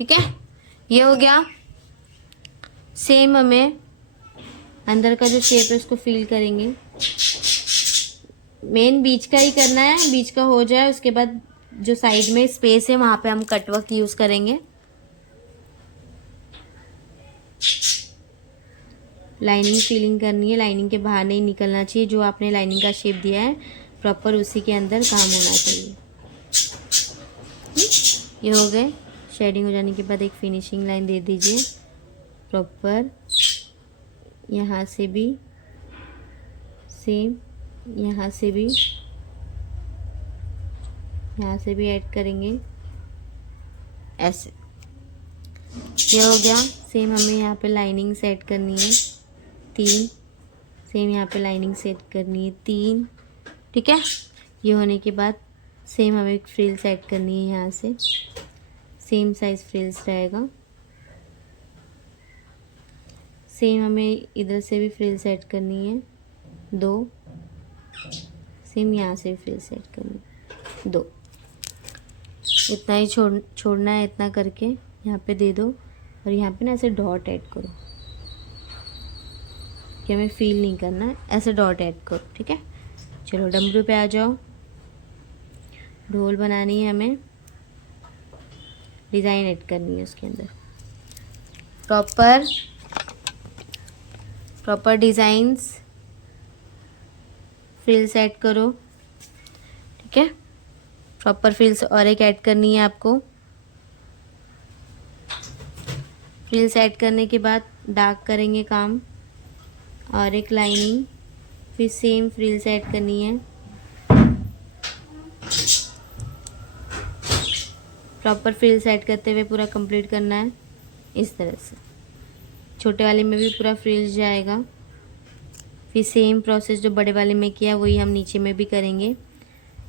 ठीक है। ये हो गया। सेम हमें अंदर का जो शेप है उसको फिल करेंगे, मेन बीच का ही करना है, बीच का हो जाए उसके बाद जो साइड में स्पेस है वहां पे हम कटवर्क यूज करेंगे। लाइनिंग फिलिंग करनी है, लाइनिंग के बाहर नहीं निकलना चाहिए, जो आपने लाइनिंग का शेप दिया है प्रॉपर उसी के अंदर काम होना चाहिए। ये हो गए। शेडिंग हो जाने के बाद एक फिनिशिंग लाइन दे दीजिए, प्रॉपर यहाँ से भी सेम, यहाँ से भी ऐड करेंगे ऐसे। ये हो गया। सेम हमें यहाँ पे लाइनिंग सेट करनी है 3, सेम यहाँ पे लाइनिंग सेट करनी है 3, ठीक है। ये होने के बाद सेम हमें एक फ्रिल सेट करनी है, यहाँ से सेम साइज फ्रिल्स रहेगा। सेम हमें इधर से भी फ्रिल सेट करनी है 2, सेम यहाँ से भी फ्रिल सेट करनी है 2। इतना ही छोड़ना है। इतना करके यहाँ पे दे दो और यहाँ पे ना ऐसे डॉट ऐड करो कि हमें फील नहीं करना है, ऐसे डॉट ऐड करो, ठीक है। चलो डमरू पे आ जाओ। ढोल बनानी है हमें, डिज़ाइन ऐड करनी है उसके अंदर। प्रॉपर डिज़ाइंस फ्रिल्स ऐड करो, ठीक है। प्रॉपर फ्रिल्स और एक ऐड करनी है आपको। फ्रिल्स ऐड करने के बाद डार्क करेंगे काम और एक लाइनिंग, फिर सेम फ्रिल्स ऐड करनी है। प्रॉपर फ्रिल्स ऐड करते हुए पूरा कंप्लीट करना है इस तरह से। छोटे वाले में भी पूरा फ्रिल्स जाएगा। फिर सेम प्रोसेस जो बड़े वाले में किया वही हम नीचे में भी करेंगे,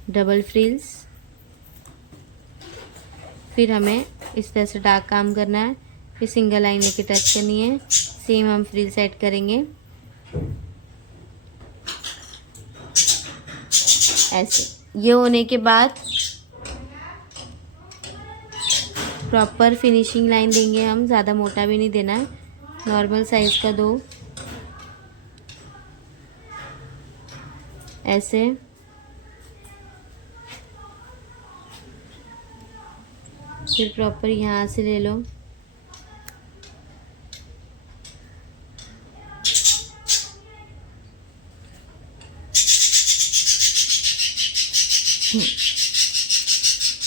डबल फ्रिल्स। फिर हमें इस तरह से डार्क काम करना है, फिर सिंगल लाइन लेके टच करनी है। सेम हम फ्रिल सेट करेंगे ऐसे। ये होने के बाद प्रॉपर फिनिशिंग लाइन देंगे हम, ज़्यादा मोटा भी नहीं देना है, नॉर्मल साइज का दो ऐसे। फिर प्रॉपर यहाँ से ले लो,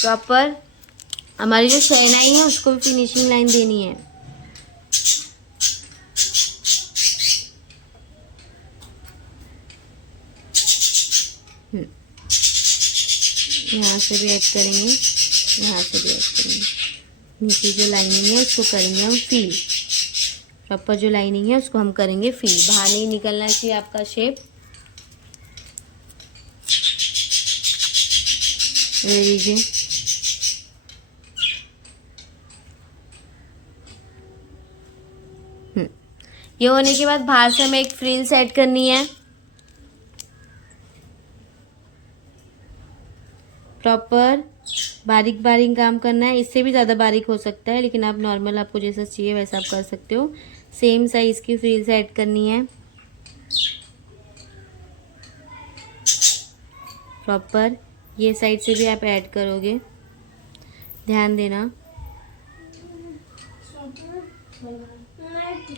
प्रॉपर हमारी जो शहनाई है उसको भी फिनिशिंग लाइन देनी है। यहाँ से भी ऐड करेंगे, यहाँ से भी ऐड करेंगे। नीचे जो लाइनिंग है उसको करेंगे हम फील। प्रॉपर जो लाइनिंग है उसको हम करेंगे फील। बाहर नहीं निकलना चाहिए आपका शेप। ले लीजिए। ये होने के बाद बाहर से हमें एक फ्रिल सेट करनी है। प्रॉपर बारीक बारीक काम करना है, इससे भी ज़्यादा बारीक हो सकता है लेकिन आप नॉर्मल आपको जैसा चाहिए वैसा आप कर सकते हो। सेम साइज की फ्रिल सेट करनी है। प्रॉपर ये साइड से भी आप ऐड करोगे, ध्यान देना,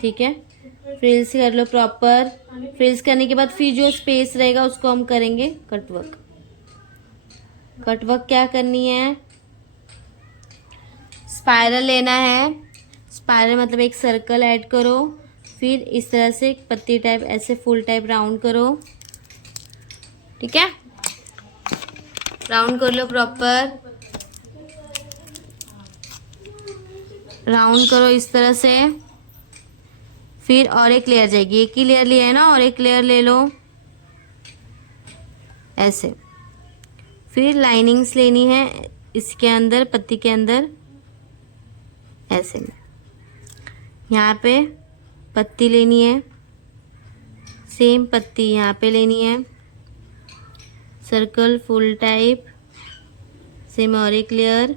ठीक है। फ्रिल्स कर लो प्रॉपर। फ्रिल्स करने के बाद फिर जो स्पेस रहेगा उसको हम करेंगे कटवर्क। कटवर्क क्या करनी है, स्पाइरल लेना है। स्पाइरल मतलब एक सर्कल ऐड करो, फिर इस तरह से एक पत्ती टाइप ऐसे फुल टाइप राउंड करो, ठीक है। राउंड कर लो, प्रॉपर राउंड करो इस तरह से। फिर और एक लेयर जाएगी, एक ही लेयर लिया है ना, और एक लेयर ले लो ऐसे। फिर लाइनिंग्स लेनी है इसके अंदर, पत्ती के अंदर ऐसे में। यहाँ पे पत्ती लेनी है, सेम पत्ती यहाँ पे लेनी है, सर्कल फुल टाइप, सेम और एक लेयर।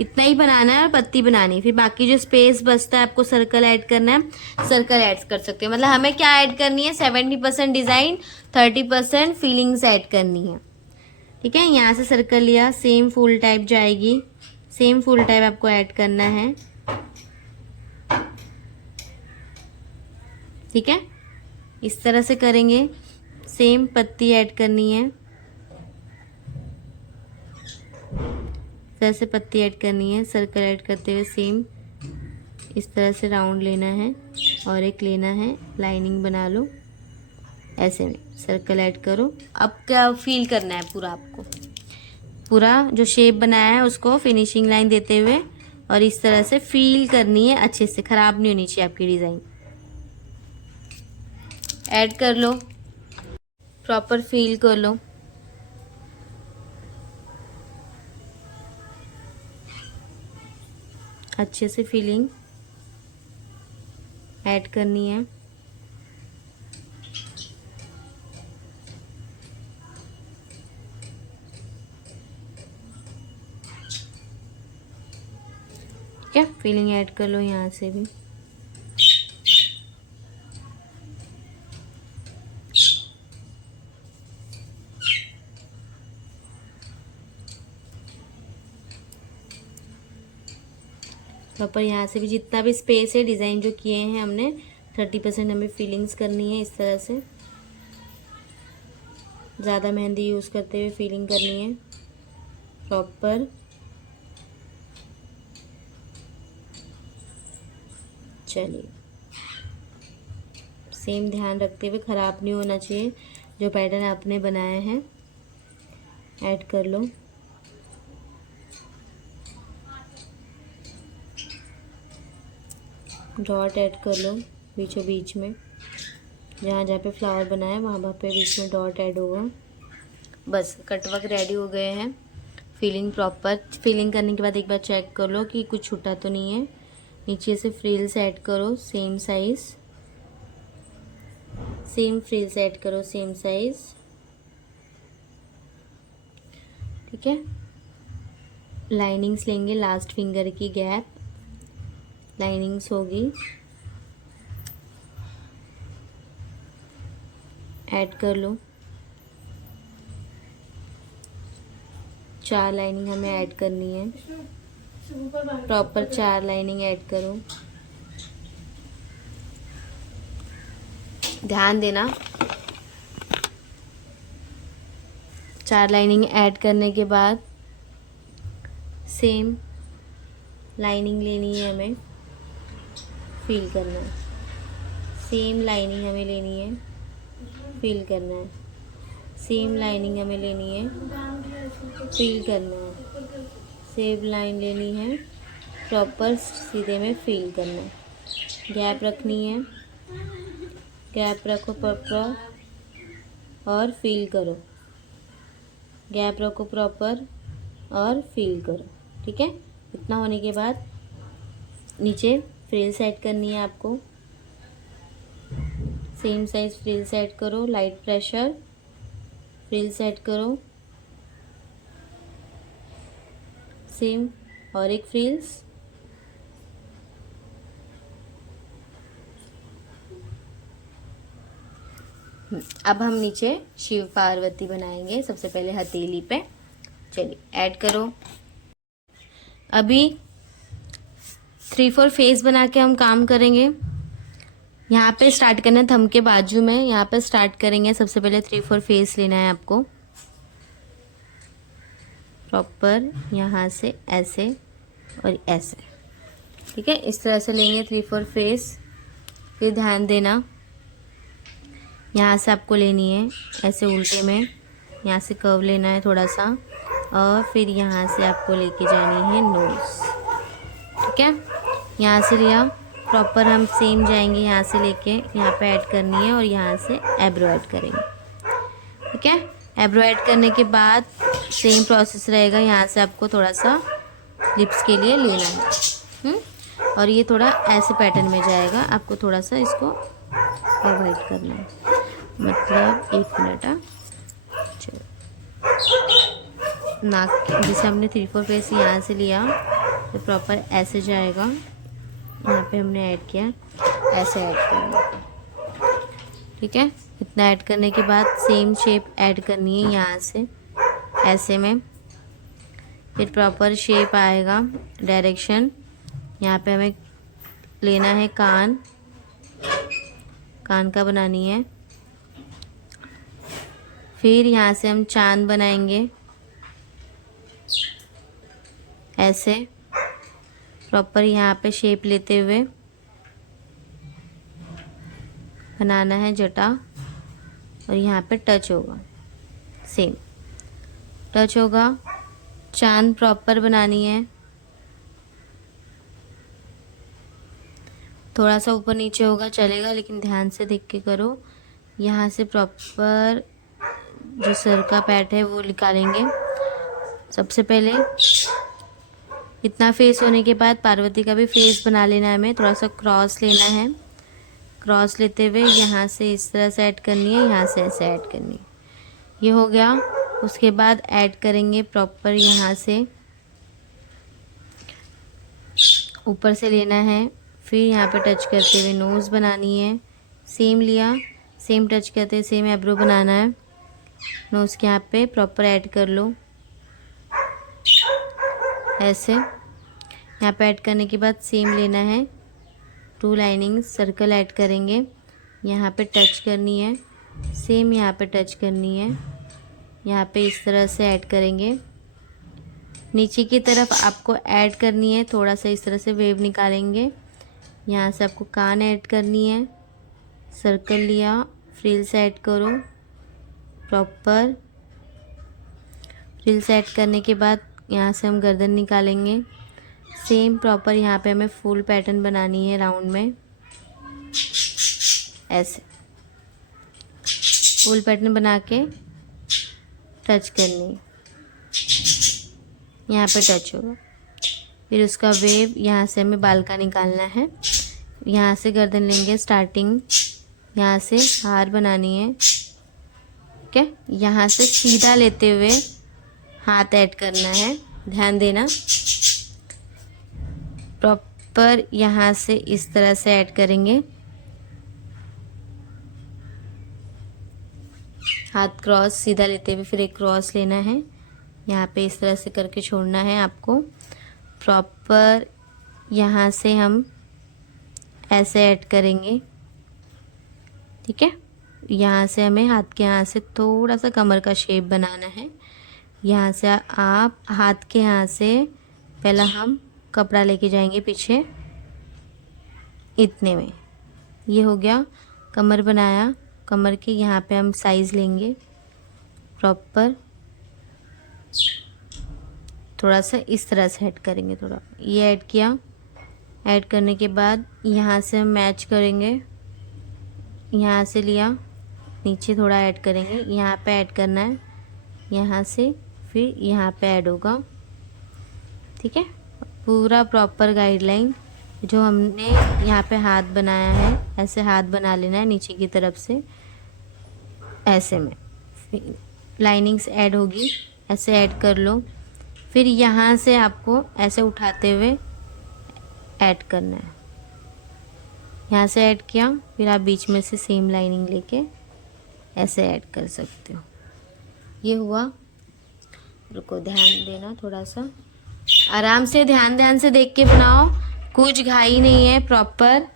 इतना ही बनाना है और पत्ती बनानी है। फिर बाकी जो स्पेस बचता है आपको सर्कल ऐड करना है, सर्कल ऐड कर सकते हो। मतलब हमें क्या ऐड करनी है, 70% डिज़ाइन 30% फीलिंग्स ऐड करनी है, ठीक है। यहाँ से सर्कल लिया, सेम फुल टाइप जाएगी, सेम फुल टाइप आपको ऐड करना है, ठीक है। इस तरह से करेंगे। सेम पत्ती ऐड करनी है, तरह से पत्ती ऐड करनी है, सर्कल ऐड करते हुए सेम इस तरह से राउंड लेना है और एक लेना है, लाइनिंग बना लो ऐसे में, सर्कल ऐड करो। अब क्या फील करना है पूरा आपको, पूरा जो शेप बनाया है उसको फिनिशिंग लाइन देते हुए और इस तरह से फील करनी है अच्छे से, ख़राब नहीं होनी चाहिए आपकी डिज़ाइन। ऐड कर लो, प्रॉपर फील कर लो। अच्छे से फीलिंग ऐड करनी है। क्या फीलिंग ऐड कर लो यहाँ से भी। प्रॉपर यहाँ से भी जितना भी स्पेस है, डिज़ाइन जो किए हैं हमने 30% हमें फीलिंग्स करनी है इस तरह से, ज़्यादा मेहंदी यूज़ करते हुए फीलिंग करनी है प्रॉपर। चलिए सेम ध्यान रखते हुए, ख़राब नहीं होना चाहिए जो पैटर्न आपने बनाए हैं। ऐड कर लो, डॉट ऐड कर लो बीचों बीच में, जहाँ जहाँ पे फ्लावर बनाया है वहाँ पे बीच में डॉट ऐड होगा। बस कटवर्क रेडी हो गए हैं। फीलिंग प्रॉपर, फीलिंग करने के बाद एक बार चेक कर लो कि कुछ छूटा तो नहीं है। नीचे से फ्रिल्स ऐड करो same size, same frills add करो सेम साइज़, ठीक है। लाइनिंग्स लेंगे, लास्ट फिंगर की गैप लाइनिंग्स होगी, ऐड कर लो। 4 लाइनिंग हमें ऐड करनी है, प्रॉपर 4 लाइनिंग ऐड करो। ध्यान देना, 4 लाइनिंग ऐड करने के बाद सेम लाइनिंग लेनी है हमें, फील करना है। सेम लाइनिंग हमें लेनी है, फील करना है। सेम लाइनिंग हमें लेनी है, फील करना है। सेम लाइन लेनी है, प्रॉपर सीधे में फील करना है। गैप रखनी है, गैप रखो प्रॉपर और फील करो। गैप रखो प्रॉपर और फील करो, ठीक है। इतना होने के बाद नीचे फ्रिल सेट करनी है आपको, सेम साइज फ्रिल सेट करो, लाइट प्रेशर फ्रिल सेट करो सेम, और एक फ्रिल्स। अब हम नीचे शिव पार्वती बनाएंगे, सबसे पहले हथेली पे। चलिए ऐड करो। अभी 3-4 फेस बना के हम काम करेंगे। यहाँ पे स्टार्ट करना है थंब के बाजू में, यहाँ पे स्टार्ट करेंगे। सबसे पहले 3-4 फेस लेना है आपको, प्रॉपर यहाँ से ऐसे और ऐसे, ठीक है। इस तरह से लेंगे 3-4 फेस। फिर ध्यान देना, यहाँ से आपको लेनी है ऐसे उल्टे में, यहाँ से कर्व लेना है थोड़ा सा, और फिर यहाँ से आपको लेके जानी है नोज़, ठीक है। यहाँ से लिया, प्रॉपर हम सेम जाएंगे, यहाँ से लेके यहाँ पे ऐड करनी है और यहाँ से एब्रो ऐड करेंगे, ठीक है। एब्रो ऐड करने के बाद सेम प्रोसेस रहेगा, यहाँ से आपको थोड़ा सा लिप्स के लिए लेना है, और ये थोड़ा ऐसे पैटर्न में जाएगा, आपको थोड़ा सा इसको अवॉइड करना है, मतलब 1 मिनट। चलो, नाक जैसे हमने 3-4 फेस यहाँ से लिया तो प्रॉपर ऐसे जाएगा, यहाँ पे हमने ऐड किया, ऐसे ऐड करना, ठीक है। इतना ऐड करने के बाद सेम शेप ऐड करनी है यहाँ से ऐसे में, फिर प्रॉपर शेप आएगा, डायरेक्शन। यहाँ पे हमें लेना है कान, कान का बनानी है। फिर यहाँ से हम चांद बनाएंगे, ऐसे प्रॉपर यहाँ पे शेप लेते हुए बनाना है जटा, और यहाँ पे टच होगा, सेम टच होगा। चांद प्रॉपर बनानी है, थोड़ा सा ऊपर नीचे होगा चलेगा, लेकिन ध्यान से देख के करो। यहाँ से प्रॉपर जो सर का पैट है वो निकालेंगे। सबसे पहले इतना फेस होने के बाद पार्वती का भी फेस बना लेना है हमें। थोड़ा सा क्रॉस लेना है, क्रॉस लेते हुए यहाँ से इस तरह से ऐड करनी है, यहाँ से ऐसे ऐड करनी है। ये हो गया। उसके बाद ऐड करेंगे प्रॉपर यहाँ से ऊपर से लेना है, फिर यहाँ पे टच करते हुए नोज़ बनानी है। सेम लिया, सेम टच करते सेम आईब्रो बनाना है। नोज़ के यहाँ पे प्रॉपर ऐड कर लो ऐसे। यहाँ पे ऐड करने के बाद सेम लेना है, 2 लाइनिंग सर्कल ऐड करेंगे, यहाँ पे टच करनी है, सेम यहाँ पे टच करनी है, यहाँ पे इस तरह से ऐड करेंगे। नीचे की तरफ आपको ऐड करनी है, थोड़ा सा इस तरह से वेव निकालेंगे। यहाँ से आपको कान ऐड करनी है, सर्कल लिया, फ्रिल्स ऐड करो प्रॉपर। फ्रिल्स ऐड करने के बाद यहाँ से हम गर्दन निकालेंगे। सेम प्रॉपर यहाँ पे हमें फुल पैटर्न बनानी है राउंड में, ऐसे फुल पैटर्न बना के टच करनी है, यहाँ पे टच होगा। फिर उसका वेव, यहाँ से हमें बाल का निकालना है। यहाँ से गर्दन लेंगे स्टार्टिंग, यहाँ से हार बनानी है, ठीक है। यहाँ से सीधा लेते हुए हाथ ऐड करना है, ध्यान देना। प्रॉपर यहाँ से इस तरह से ऐड करेंगे, हाथ क्रॉस सीधा लेते हुए फिर एक क्रॉस लेना है, यहाँ पे इस तरह से करके छोड़ना है आपको। प्रॉपर यहाँ से हम ऐसे ऐड करेंगे, ठीक है। यहाँ से हमें हाथ के यहाँ से थोड़ा सा कमर का शेप बनाना है। यहाँ से आप हाथ के यहाँ से पहला हम कपड़ा लेके जाएंगे पीछे, इतने में ये हो गया। कमर बनाया, कमर के यहाँ पे हम साइज़ लेंगे प्रॉपर, थोड़ा सा इस तरह से ऐड करेंगे। थोड़ा ये ऐड किया, ऐड करने के बाद यहाँ से हम मैच करेंगे, यहाँ से लिया, नीचे थोड़ा ऐड करेंगे, यहाँ पे ऐड करना है, यहाँ से फिर यहाँ पे ऐड होगा, ठीक है। पूरा प्रॉपर गाइडलाइन जो हमने यहाँ पे हाथ बनाया है, ऐसे हाथ बना लेना है नीचे की तरफ से, ऐसे में लाइनिंग्स ऐड होगी, ऐसे ऐड कर लो। फिर यहाँ से आपको ऐसे उठाते हुए ऐड करना है, यहाँ से ऐड किया, फिर आप बीच में से सेम लाइनिंग लेके ऐसे ऐड कर सकते हो। ये हुआ। रुको, ध्यान देना, थोड़ा सा आराम से ध्यान से देख के बनाओ, कुछ घाई नहीं है, प्रॉपर।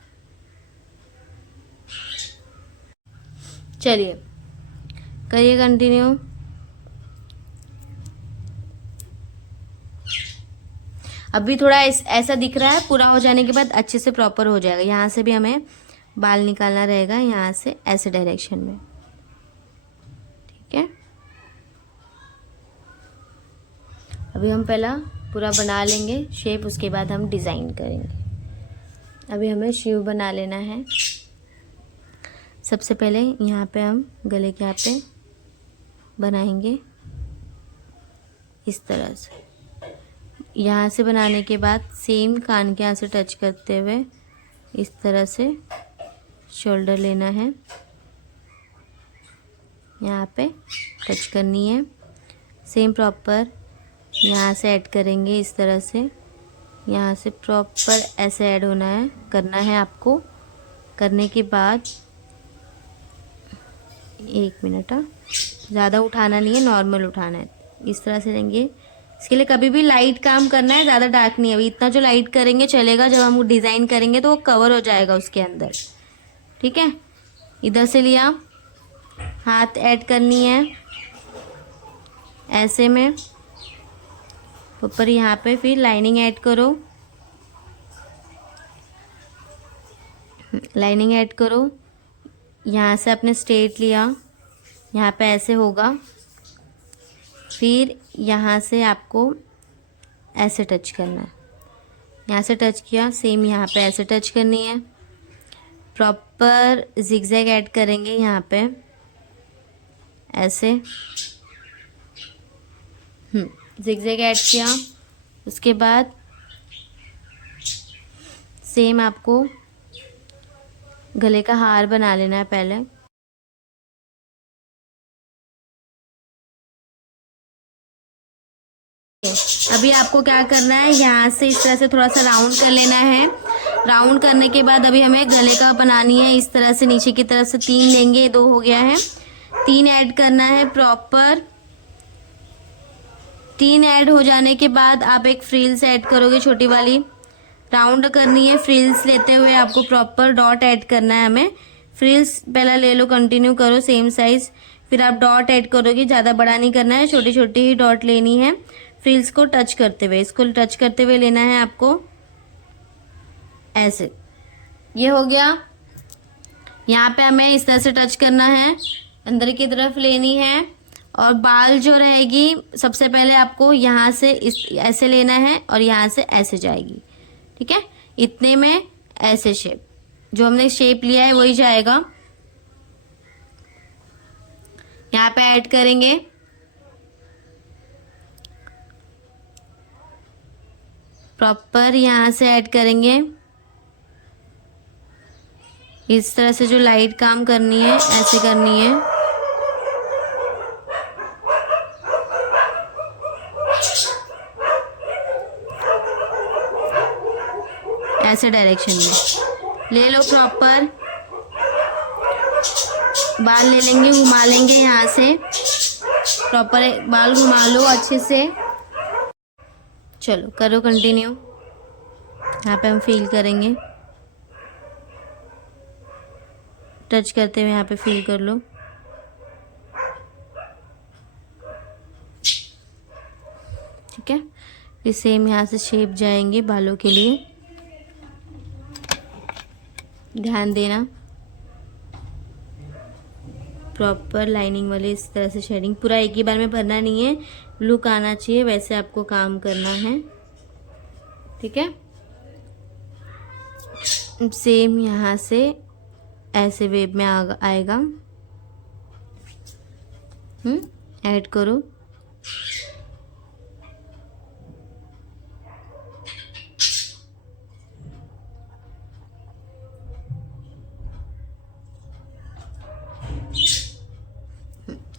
चलिए करिए कंटिन्यू। अभी थोड़ा ऐसा दिख रहा है, पूरा हो जाने के बाद अच्छे से प्रॉपर हो जाएगा। यहाँ से भी हमें बाल निकालना रहेगा, यहाँ से ऐसे डायरेक्शन में, ठीक है। अभी हम पहला पूरा बना लेंगे शेप, उसके बाद हम डिज़ाइन करेंगे। अभी हमें शिव बना लेना है। सबसे पहले यहाँ पे हम गले के यहाँ पे बनाएंगे इस तरह से। यहाँ से बनाने के बाद सेम कान के यहाँ से टच करते हुए इस तरह से शोल्डर लेना है, यहाँ पे टच करनी है। सेम प्रॉपर यहाँ से ऐड करेंगे इस तरह से, यहाँ से प्रॉपर ऐसे ऐड होना है, करना है आपको। करने के बाद 1 मिनट, ज़्यादा उठाना नहीं है, नॉर्मल उठाना है, इस तरह से लेंगे। इसके लिए कभी भी लाइट काम करना है, ज़्यादा डार्क नहीं। अभी इतना जो लाइट करेंगे चलेगा, जब हम डिज़ाइन करेंगे तो वो कवर हो जाएगा उसके अंदर, ठीक है। इधर से लिया, हाथ ऐड करनी है ऐसे में, प्रॉपर यहाँ पे फिर लाइनिंग ऐड करो, लाइनिंग ऐड करो। यहाँ से आपने स्ट्रेट लिया, यहाँ पे ऐसे होगा, फिर यहाँ से आपको ऐसे टच करना है। यहाँ से टच किया, सेम यहाँ पे ऐसे टच करनी है। प्रॉपर जिगजैग ऐड करेंगे यहाँ पे ऐसे, जिगजैग ऐड किया। उसके बाद सेम आपको गले का हार बना लेना है पहले। अभी आपको क्या करना है, यहाँ से इस तरह से थोड़ा सा राउंड कर लेना है। राउंड करने के बाद अभी हमें गले का बनानी है। इस तरह से नीचे की तरफ से 3 लेंगे, 2 हो गया है, 3 ऐड करना है प्रॉपर। 3 ऐड हो जाने के बाद आप एक फ्रिल्स ऐड करोगे, छोटी वाली राउंड करनी है। फ्रिल्स लेते हुए आपको प्रॉपर डॉट ऐड करना है। हमें फ्रिल्स पहला ले लो, कंटिन्यू करो सेम साइज, फिर आप डॉट ऐड करोगे। ज़्यादा बड़ा नहीं करना है, छोटी छोटी ही डॉट लेनी है। फ्रिल्स को टच करते हुए, इसको टच करते हुए लेना है आपको ऐसे। ये हो गया। यहाँ पे हमें इस तरह से टच करना है, अंदर की तरफ लेनी है। और बाल जो रहेगी, सबसे पहले आपको यहाँ से इस ऐसे लेना है और यहाँ से ऐसे जाएगी, ठीक है। इतने में ऐसे शेप, जो हमने शेप लिया है वही जाएगा। यहाँ पे ऐड करेंगे, प्रॉपर यहाँ से ऐड करेंगे। इस तरह से जो लाइट काम करनी है ऐसे करनी है। ऐसे डायरेक्शन में ले लो प्रॉपर। बाल ले लेंगे, घुमा लेंगे यहाँ से, प्रॉपर बाल घुमा लो अच्छे से। चलो करो कंटिन्यू। यहाँ पे हम फील करेंगे, टच करते हुए यहाँ पे फील कर लो। ठीक है, फिर सेम यहाँ से शेप जाएंगे बालों के लिए, ध्यान देना। प्रॉपर लाइनिंग वाले इस तरह से शेडिंग, पूरा एक ही बार में भरना नहीं है, लुक आना चाहिए, वैसे आपको काम करना है। ठीक है, सेम यहाँ से ऐसे वेव में आएगा। ऐड करो।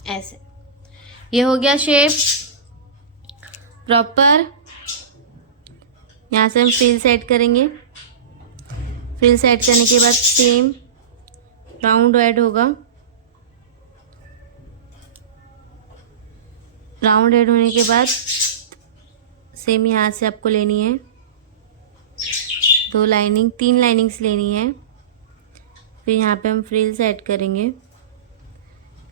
ऐसे, ये हो गया शेप प्रॉपर। यहाँ से हम फ्रिल सेट करेंगे। फ्रिल सेट करने के बाद सेम राउंड ऐड होगा। राउंड ऐड होने के बाद सेम यहाँ से आपको लेनी है 2 लाइनिंग, 3 लाइनिंग्स लेनी है। फिर यहाँ पे हम फ्रिल्स ऐड करेंगे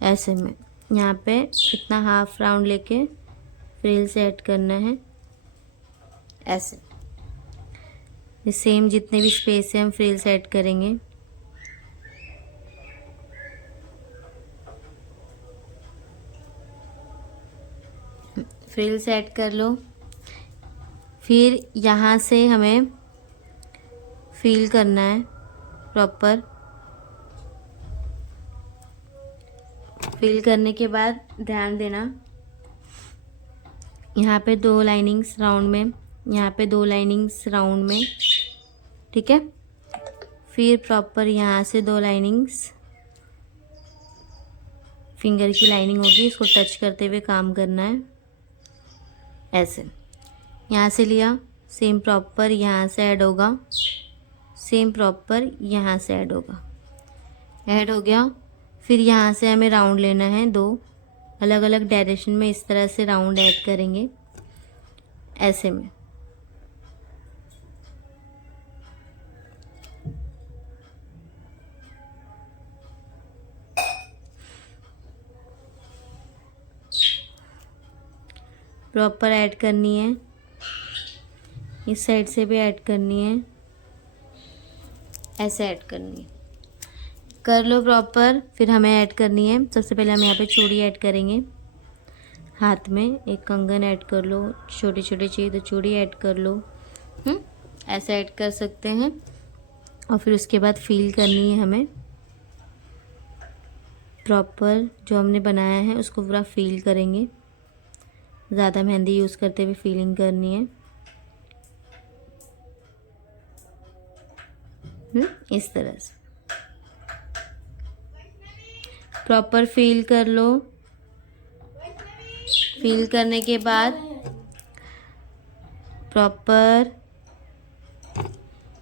ऐसे में। यहाँ पे इतना हाफ राउंड लेके फ्रिल्स ऐड करना है ऐसे। ये सेम जितने भी स्पेस है हम फ्रिल्स ऐड करेंगे। फ्रिल्स ऐड कर लो। फिर यहाँ से हमें फील करना है प्रॉपर। फील करने के बाद ध्यान देना, यहाँ पे 2 लाइनिंग्स राउंड में, यहाँ पे 2 लाइनिंग्स राउंड में। ठीक है, फिर प्रॉपर यहाँ से 2 लाइनिंग्स, फिंगर की लाइनिंग होगी, इसको टच करते हुए काम करना है ऐसे। यहाँ से लिया, सेम प्रॉपर यहाँ से ऐड होगा, सेम प्रॉपर यहाँ से ऐड होगा। ऐड हो गया। फिर यहाँ से हमें राउंड लेना है, 2 अलग अलग डायरेक्शन में इस तरह से राउंड ऐड करेंगे ऐसे में। प्रॉपर ऐड करनी है इस साइड से भी ऐड करनी है, ऐसे ऐड करनी है। कर लो प्रॉपर। फिर हमें ऐड करनी है, सबसे पहले हम यहाँ पे चूड़ी ऐड करेंगे। हाथ में एक कंगन ऐड कर लो, छोटी छोटी चाहिए तो चूड़ी ऐड कर लो। ऐसे ऐड कर सकते हैं। और फिर उसके बाद फील करनी है हमें प्रॉपर, जो हमने बनाया है उसको पूरा फील करेंगे। ज़्यादा मेहंदी यूज़ करते हुए फीलिंग करनी है। इस तरह से प्रॉपर फील कर लो। फील करने के बाद प्रॉपर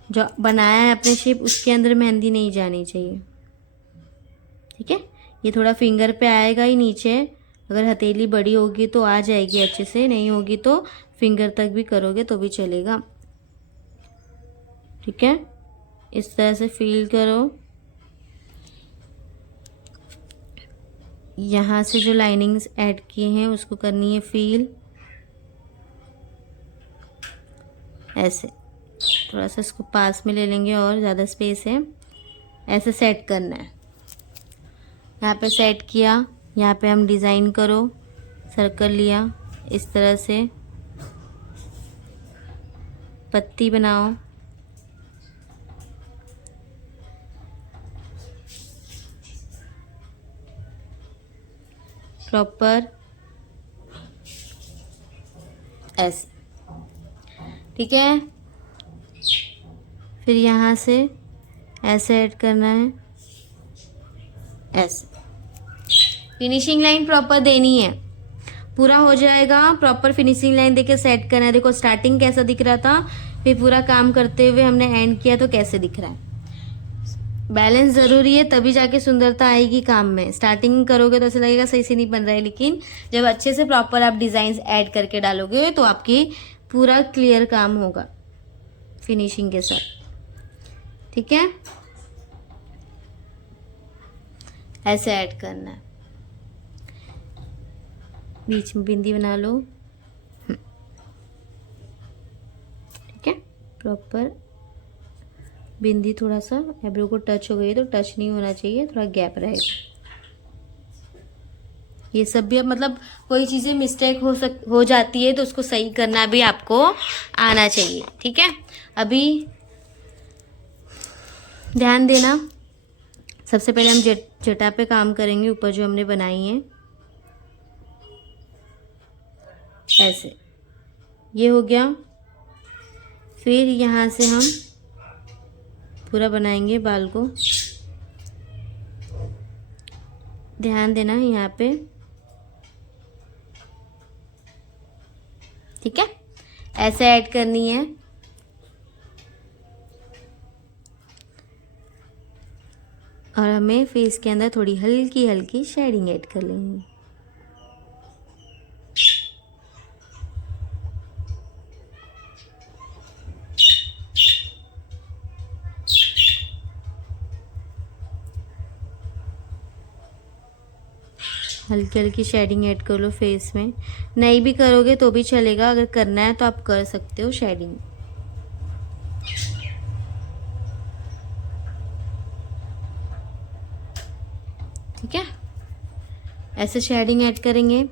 जो बनाया है अपने शेप, उसके अंदर मेहंदी नहीं जानी चाहिए। ठीक है, ये थोड़ा फिंगर पे आएगा ही नीचे। अगर हथेली बड़ी होगी तो आ जाएगी अच्छे से, नहीं होगी तो फिंगर तक भी करोगे तो भी चलेगा। ठीक है, इस तरह से फील करो। यहाँ से जो लाइनिंग्स ऐड किए हैं उसको करनी है फील। ऐसे थोड़ा सा इसको पास में ले लेंगे और ज़्यादा स्पेस है, ऐसे सेट करना है। यहाँ पे सेट किया, यहाँ पे हम डिज़ाइन करो। सर्कल लिया, इस तरह से पत्ती बनाओ। प्रॉपर ऐसे। ठीक है, फिर यहाँ से ऐसे ऐड करना है, ऐसे। फिनिशिंग लाइन प्रॉपर देनी है। पूरा हो जाएगा, प्रॉपर फिनिशिंग लाइन देके सेट करना है। देखो स्टार्टिंग कैसा दिख रहा था, फिर पूरा काम करते हुए हमने एंड किया तो कैसे दिख रहा है। बैलेंस ज़रूरी है, तभी जाके सुंदरता आएगी काम में। स्टार्टिंग करोगे तो ऐसा लगेगा सही से नहीं बन रहा है, लेकिन जब अच्छे से प्रॉपर आप डिज़ाइन ऐड करके डालोगे तो आपकी पूरा क्लियर काम होगा फिनिशिंग के साथ। ठीक है, ऐसे ऐड करना है। बीच में बिंदी बना लो। ठीक है, प्रॉपर बिंदी थोड़ा सा आईब्रो को टच हो गई तो टच नहीं होना चाहिए, थोड़ा गैप रहेगा। ये सब भी अब मतलब कोई चीज़ें मिस्टेक हो जाती है तो उसको सही करना भी आपको आना चाहिए। ठीक है, अभी ध्यान देना। सबसे पहले हम जटा पे काम करेंगे, ऊपर जो हमने बनाई है। ऐसे ये हो गया। फिर यहाँ से हम पूरा बनाएंगे बाल को। ध्यान देना यहाँ पे। ठीक है, ऐसे ऐड करनी है। और हमें फेस के अंदर थोड़ी हल्की हल्की शेडिंग ऐड कर लेंगे। हल्की हल्की शेडिंग ऐड कर लो फेस में। नहीं भी करोगे तो भी चलेगा, अगर करना है तो आप कर सकते हो शेडिंग। ठीक है, ऐसे शेडिंग ऐड करेंगे।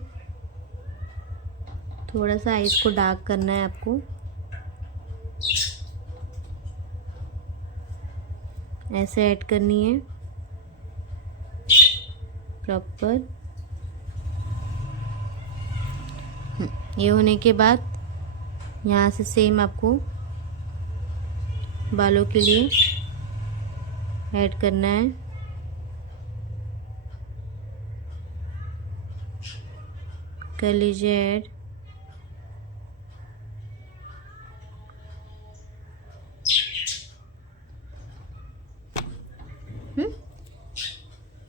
थोड़ा सा आईज को डार्क करना है आपको। ऐसे ऐड करनी है प्रॉपर। ये होने के बाद यहाँ से सेम आपको बालों के लिए ऐड करना है। कर लीजिए ऐड।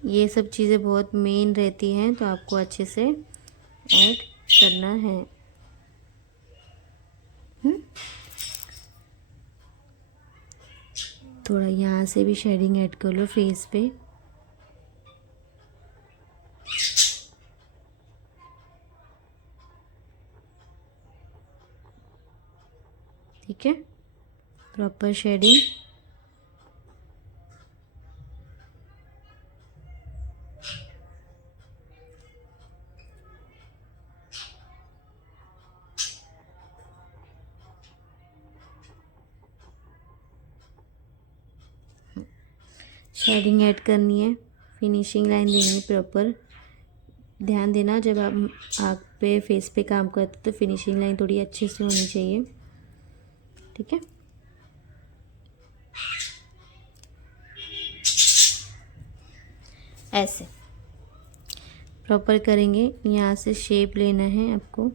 ये सब चीज़ें बहुत मेन रहती हैं तो आपको अच्छे से ऐड करना है। थोड़ा यहाँ से भी शेडिंग ऐड कर लो फेस पे। ठीक ठीक है, प्रॉपर शेडिंग। शेडिंग ऐड करनी है, फिनिशिंग लाइन देनी है प्रॉपर। ध्यान देना जब आप पे फेस पे काम करते तो फिनिशिंग लाइन थोड़ी अच्छे से होनी चाहिए, ठीक है। ऐसे प्रॉपर करेंगे, यहाँ से शेप लेना है आपको,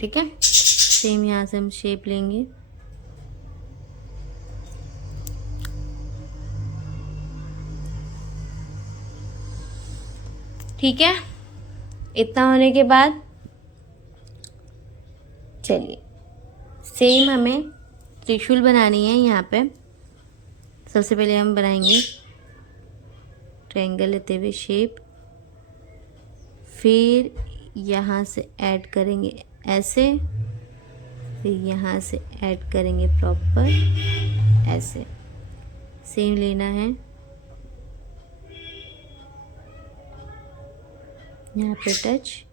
ठीक है। सेम यहाँ से हम शेप लेंगे, ठीक है। इतना होने के बाद चलिए सेम हमें त्रिशूल बनानी है। यहाँ पे सबसे पहले हम बनाएंगे ट्रायंगल लेते हुए शेप, फिर यहाँ से ऐड करेंगे ऐसे, फिर यहाँ से ऐड करेंगे प्रॉपर ऐसे। सेम लेना है, यहाँ पे टच,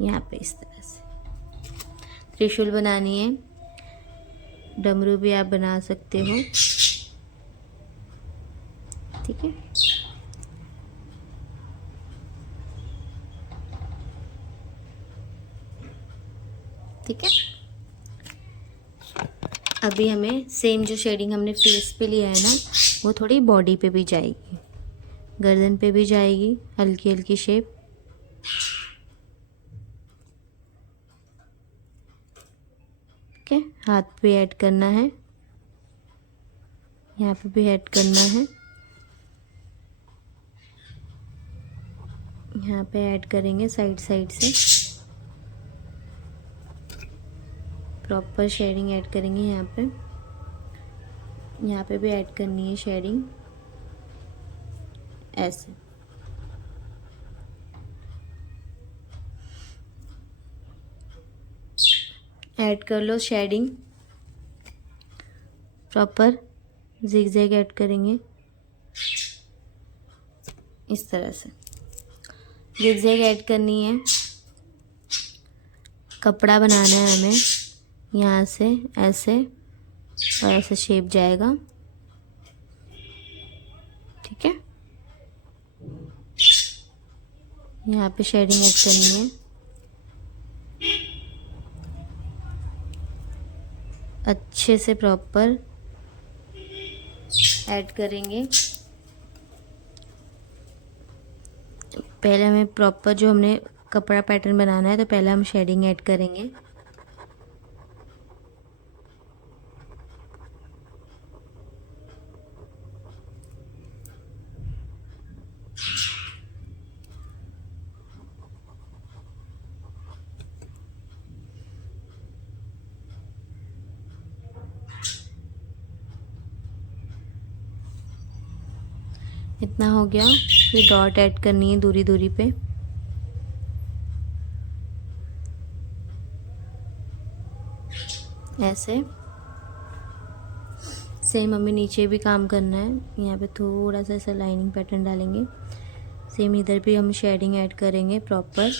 यहाँ पे इस तरह से त्रिशूल बनानी है। डमरू भी आप बना सकते हो, ठीक है। ठीक है, अभी हमें सेम जो शेडिंग हमने फेस पे लिया है ना, वो थोड़ी बॉडी पे भी जाएगी, गर्दन पे भी जाएगी, हल्की हल्की शेप। ठीक है, हाथ पे ऐड करना है, यहाँ पे भी ऐड करना है, यहाँ पे ऐड करेंगे साइड साइड से, प्रॉपर शेडिंग ऐड करेंगे। यहाँ पे भी ऐड करनी है शेडिंग ऐसे। ऐड कर लो शेडिंग, प्रॉपर जिगजैग ऐड करेंगे इस तरह से। जिगजैग ऐड करनी है, कपड़ा बनाना है हमें, यहाँ से ऐसे और ऐसे शेप जाएगा, ठीक है। यहाँ पे शेडिंग ऐड करनी है, अच्छे से प्रॉपर ऐड करेंगे। पहले हमें प्रॉपर जो हमने कपड़ा पैटर्न बनाना है, तो पहले हम शेडिंग ऐड करेंगे। इतना हो गया, फिर डॉट ऐड करनी है दूरी दूरी पे, ऐसे। सेम हमें नीचे भी काम करना है, यहाँ पे थोड़ा सा ऐसा लाइनिंग पैटर्न डालेंगे। सेम इधर भी हम शेडिंग ऐड करेंगे, प्रॉपर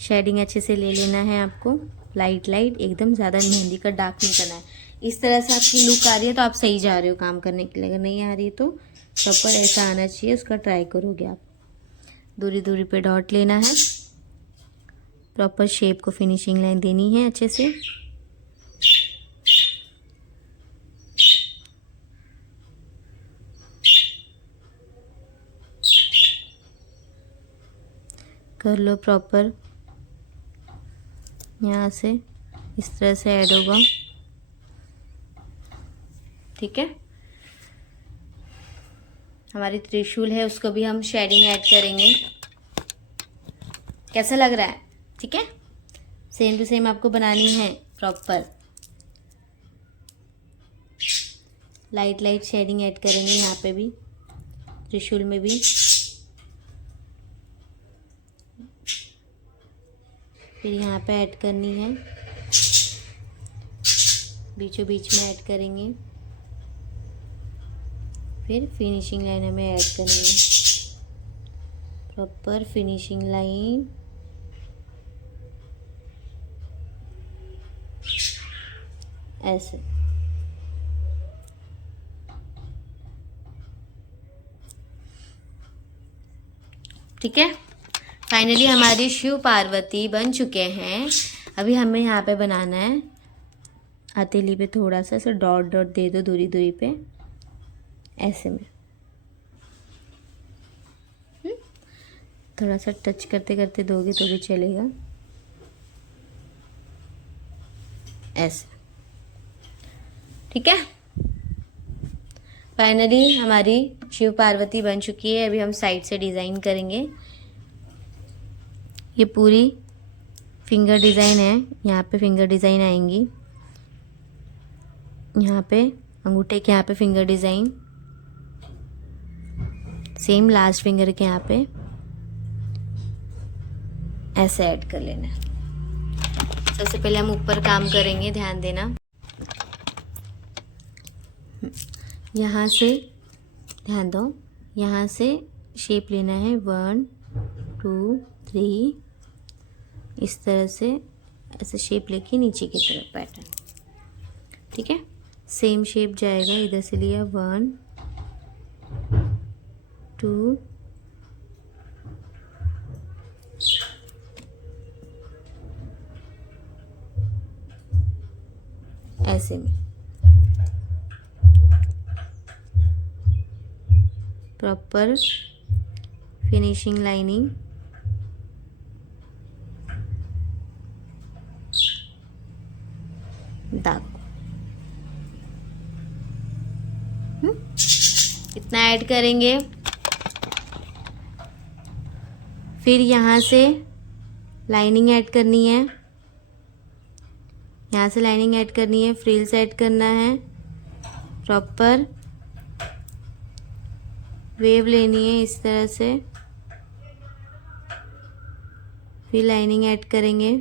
शेडिंग अच्छे से ले लेना है आपको, लाइट लाइट, एकदम ज़्यादा मेहंदी का डार्क नहीं करना है। इस तरह से आपकी लुक आ रही है तो आप सही जा रहे हो काम करने के लिए, अगर नहीं आ रही है तो प्रॉपर ऐसा आना चाहिए, उसका ट्राई करोगे आप। दूरी दूरी पे डॉट लेना है, प्रॉपर शेप को फिनिशिंग लाइन देनी है अच्छे से। कर लो प्रॉपर, यहाँ से इस तरह से ऐड होगा, ठीक है। हमारी त्रिशूल है, उसको भी हम शेडिंग ऐड करेंगे। कैसा लग रहा है? ठीक है, सेम टू सेम आपको बनानी है proper. Light light shading add करेंगे यहाँ पे भी, त्रिशूल में भी। फिर यहाँ पे ऐड करनी है बीचों बीच में ऐड करेंगे। फिर फिनिशिंग लाइन हमें ऐड करनी है, प्रॉपर फिनिशिंग लाइन। ऐसे ठीक है। फाइनली हमारी शिव पार्वती बन चुके हैं। अभी हमें यहाँ पे बनाना है, हथेली पे थोड़ा सा ऐसे डॉट डॉट दे दो दूरी दूरी पे, ऐसे में थोड़ा सा टच करते करते दोगे तो भी चलेगा, ऐसे। ठीक है। फाइनली हमारी शिव पार्वती बन चुकी है। अभी हम साइड से डिज़ाइन करेंगे। ये पूरी फिंगर डिज़ाइन है, यहाँ पे फिंगर डिज़ाइन आएंगी, यहाँ पे अंगूठे के यहाँ पे finger design, same last finger के यहाँ पे ऐसे ऐड कर लेना है। सबसे पहले हम ऊपर काम करेंगे, ध्यान देना। यहाँ से ध्यान दो, यहाँ से शेप लेना है 1 2 3, इस तरह से ऐसे शेप लेके नीचे की तरफ पैटर्न। ठीक है, सेम शेप जाएगा, इधर से लिया 1 2 ऐसे में प्रॉपर फिनिशिंग लाइनिंग। दाग इतना ऐड करेंगे। फिर यहाँ से लाइनिंग ऐड करनी है, यहाँ से लाइनिंग ऐड करनी है, फ्रिल्स ऐड करना है, प्रॉपर वेव लेनी है इस तरह से। फिर लाइनिंग ऐड करेंगे,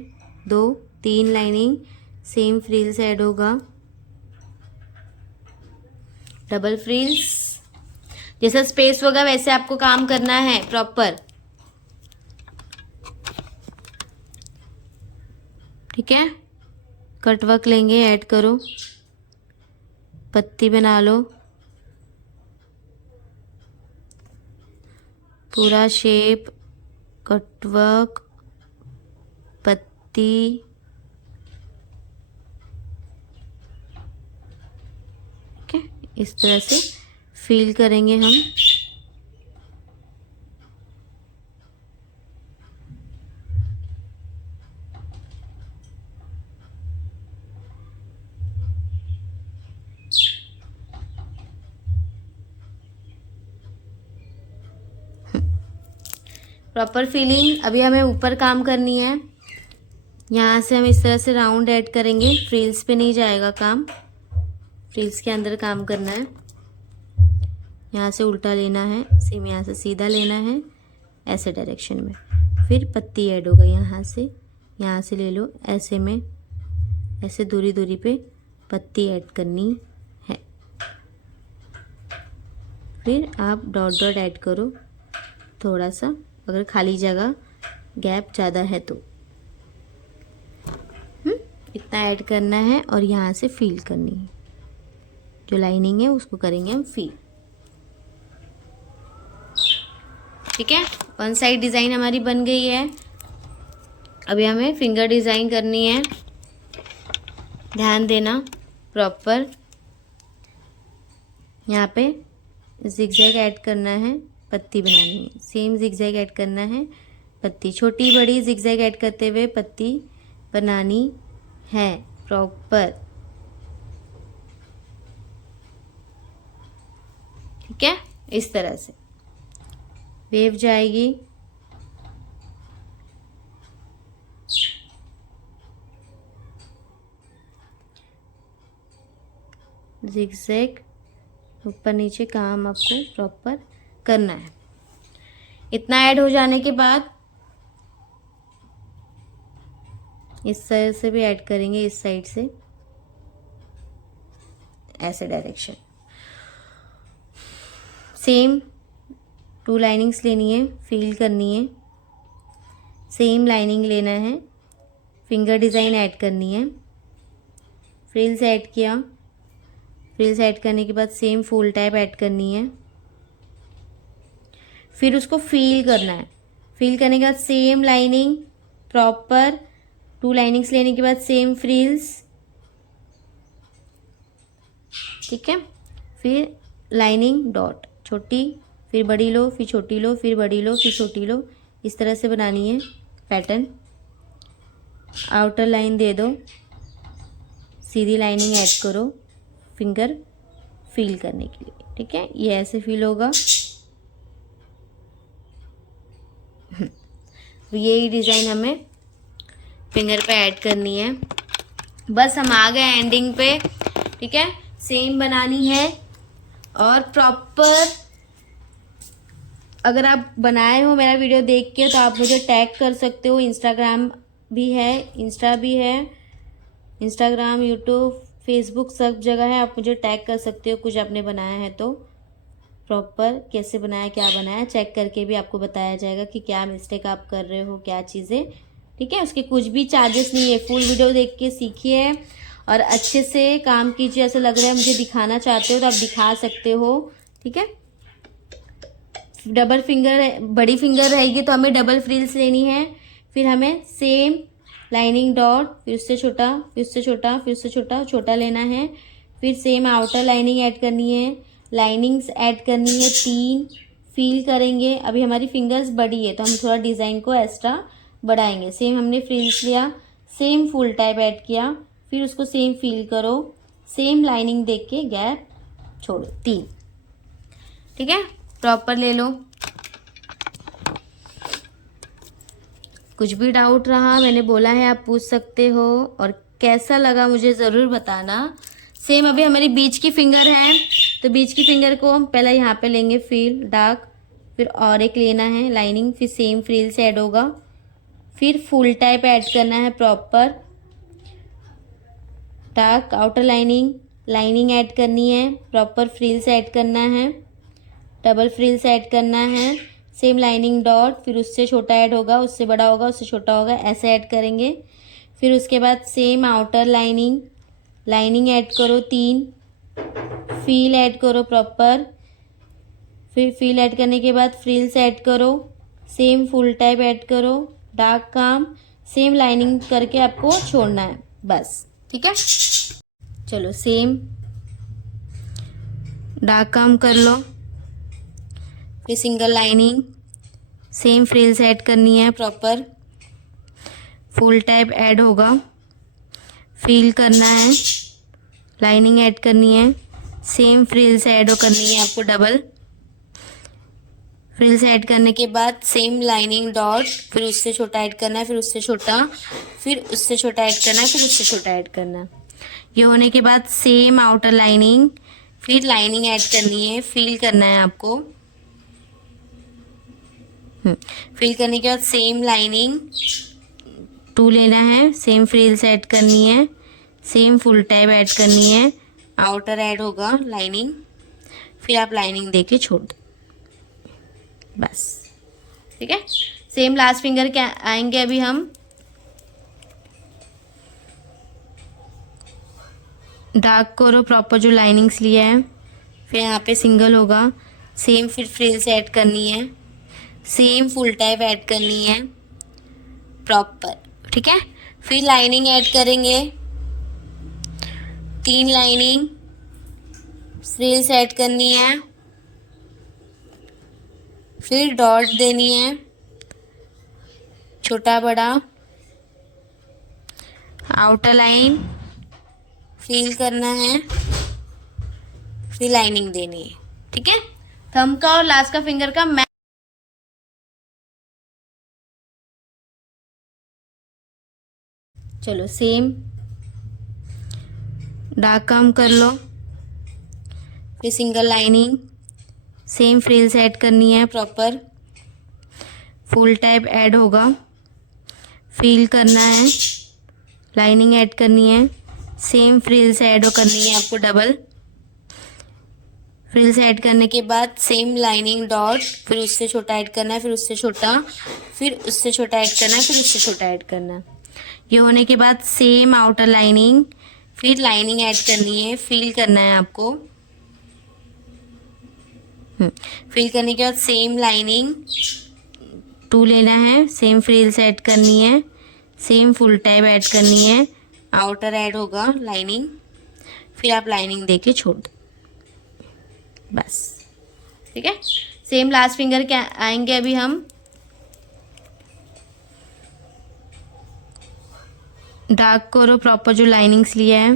2 3 लाइनिंग, सेम फ्रिल्स ऐड होगा, डबल फ्रिल्स। जैसा स्पेस होगा वैसे आपको काम करना है प्रॉपर। ठीक है, कटवर्क लेंगे, ऐड करो, पत्ती बना लो, पूरा शेप, कटवर्क, पत्ती। ठीक है, इस तरह से फील करेंगे हम। Proper feeling. अभी हमें ऊपर काम करनी है, यहाँ से हम इस तरह से राउंड ऐड करेंगे, फ्रिल्स पे नहीं जाएगा काम, फ्रिल्स के अंदर काम करना है। यहाँ से उल्टा लेना है, सेम यहाँ से सीधा लेना है, ऐसे डायरेक्शन में। फिर पत्ती ऐड होगा, यहाँ से ले लो, ऐसे में ऐसे दूरी दूरी पे पत्ती ऐड करनी है। फिर आप डॉट डॉट ऐड करो थोड़ा सा, अगर खाली जगह गैप ज़्यादा है तो। इतना ऐड करना है और यहाँ से फील करनी है, जो लाइनिंग है उसको करेंगे हम फील। ठीक है, वन साइड डिज़ाइन हमारी बन गई है। अभी हमें फिंगर डिज़ाइन करनी है, ध्यान देना प्रॉपर। यहाँ पे जिगजैग ऐड करना है, पत्ती बनानी है, सेम जिगजैग ऐड करना है, पत्ती छोटी बड़ी जिगजैग ऐड करते हुए पत्ती बनानी है प्रॉपर। ठीक है, इस तरह से वेव जाएगी। जिगजैग ऊपर नीचे काम आपको प्रॉपर करना है। इतना ऐड हो जाने के बाद इस साइड से भी ऐड करेंगे, इस साइड से ऐसे डायरेक्शन। सेम 2 लाइनिंग्स लेनी है, फील करनी है, सेम लाइनिंग लेना है, फिंगर डिज़ाइन ऐड करनी है, फ्रिल्स ऐड किया, फ्रिल्स ऐड करने के बाद सेम फुल टैप ऐड करनी है, फिर उसको फील करना है। फील करने के बाद सेम लाइनिंग प्रॉपर 2 लाइनिंग्स लेने के बाद सेम फ्रिल्स, ठीक है। फिर लाइनिंग डॉट, छोटी फिर बड़ी लो, फिर छोटी लो, फिर बड़ी लो, फिर छोटी लो, इस तरह से बनानी है पैटर्न। आउटर लाइन दे दो, सीधी लाइनिंग ऐड करो फिंगर फील करने के लिए, ठीक है। ये ऐसे फील होगा। यही डिज़ाइन हमें फिंगर पे ऐड करनी है। बस हम आ गए एंडिंग पे, ठीक है। सेम बनानी है और प्रॉपर, अगर आप बनाए हो मेरा वीडियो देख के तो आप मुझे टैग कर सकते हो। इंस्टाग्राम भी है, इंस्टा भी है, इंस्टाग्राम, यूट्यूब, फेसबुक सब जगह है। आप मुझे टैग कर सकते हो कुछ आपने बनाया है तो। प्रॉपर कैसे बनाया, क्या बनाया, चेक करके भी आपको बताया जाएगा कि क्या मिस्टेक आप कर रहे हो, क्या चीज़ें, ठीक है। उसके कुछ भी चार्जेस नहीं है। फुल वीडियो देख के सीखिए और अच्छे से काम कीजिए। ऐसा लग रहा है मुझे दिखाना चाहते हो तो आप दिखा सकते हो, ठीक है। डबल फिंगर, बड़ी फिंगर रहेगी तो हमें डबल फ्रिल्स लेनी है। फिर हमें सेम लाइनिंग डॉट, फिर उससे छोटा, फिर उससे छोटा, फिर उससे छोटा, छोटा लेना है। फिर सेम आउटर लाइनिंग ऐड करनी है, लाइनिंग्स ऐड करनी है 3, फील करेंगे। अभी हमारी फिंगर्स बड़ी है तो हम थोड़ा डिज़ाइन को एक्स्ट्रा बढ़ाएंगे। सेम हमने फ्रिल्स लिया, सेम फुल टाइप ऐड किया, फिर उसको सेम फील करो, सेम लाइनिंग देख के गैप छोड़ो 3, ठीक है। प्रॉपर ले लो। कुछ भी डाउट रहा मैंने बोला है आप पूछ सकते हो, और कैसा लगा मुझे ज़रूर बताना। सेम अभी हमारी बीच की फिंगर है तो बीच की फिंगर को हम पहले यहाँ पे लेंगे फील डार्क, फिर और एक लेना है लाइनिंग, फिर सेम फ्रिल से ऐड होगा, फिर फुल टाइप ऐड करना है proper, dark outer lining, lining add करनी है, प्रॉपर फ्रिल्स ऐड करना है, डबल फ्रिल्स ऐड करना है, सेम लाइनिंग डॉट, फिर उससे छोटा ऐड होगा, उससे बड़ा होगा, उससे छोटा होगा, ऐसे ऐड करेंगे। फिर उसके बाद same outer lining, lining add करो 3, फील ऐड करो प्रॉपर, फिर फील ऐड करने के बाद फ्रिल्स ऐड करो, सेम फुल टाइप ऐड करो, डार्क काम, सेम लाइनिंग करके आपको छोड़ना है बस, ठीक है। चलो सेम डार्क काम कर लो, फिर single lining, same frills add करनी है प्रॉपर, फुल टाइप ऐड होगा, फील करना है, लाइनिंग ऐड करनी है, सेम फ्रिल्स ऐड करनी है आपको डबल, फ्रिल्स ऐड करने के बाद सेम लाइनिंग डॉट, फिर उससे छोटा ऐड करना है, फिर उससे छोटा, फिर उससे छोटा ऐड करना है, फिर उससे छोटा ऐड करना है। ये होने के बाद सेम आउटर लाइनिंग, फिर लाइनिंग ऐड करनी है, फील करना है आपको, फिल करने के बाद सेम लाइनिंग 2 लेना है, सेम फ्रिल्स ऐड करनी है, सेम फुल टाइप ऐड करनी है, आउटर ऐड होगा लाइनिंग, फिर आप लाइनिंग देके छोड़ दो बस, ठीक है। सेम लास्ट फिंगर के आएंगे अभी हम, डार्क करो प्रॉपर जो लाइनिंग्स लिया है, फिर यहाँ पे सिंगल होगा, सेम फिर फ्रिल्स ऐड करनी है, सेम फुल टाइप ऐड करनी है प्रॉपर, ठीक है। फिर लाइनिंग ऐड करेंगे 3 लाइनिंग, फ्रिल्स ऐड करनी है, फिर डॉट देनी है छोटा बड़ा, आउटर लाइन फील करना है, फिर लाइनिंग देनी है, ठीक है। थंब का और लास्ट का फिंगर का चलो सेम डार्क काम कर लो, फिर single lining, same frills add करनी है प्रॉपर, फुल टाइप ऐड होगा, फील करना है, लाइनिंग ऐड करनी है, सेम फ्रिल्स ऐड करनी है आपको डबल, फ्रिल्स ऐड करने के बाद सेम लाइनिंग डॉट, फिर उससे छोटा ऐड करना है, फिर उससे छोटा, फिर उससे छोटा ऐड करना है, फिर उससे छोटा ऐड करना है। ये होने के बाद सेम आउटर लाइनिंग, फिर लाइनिंग ऐड करनी है, फिल करना है आपको। फिल करने के बाद सेम लाइनिंग 2 लेना है, सेम फ्रिल्स ऐड करनी है, सेम फुल टाइप ऐड करनी है, आउटर ऐड होगा लाइनिंग, फिर आप लाइनिंग देके छोड़ दो, बस। ठीक है, सेम लास्ट फिंगर के आएंगे अभी हम। डार्क करो प्रॉपर जो लाइनिंग्स लिया है,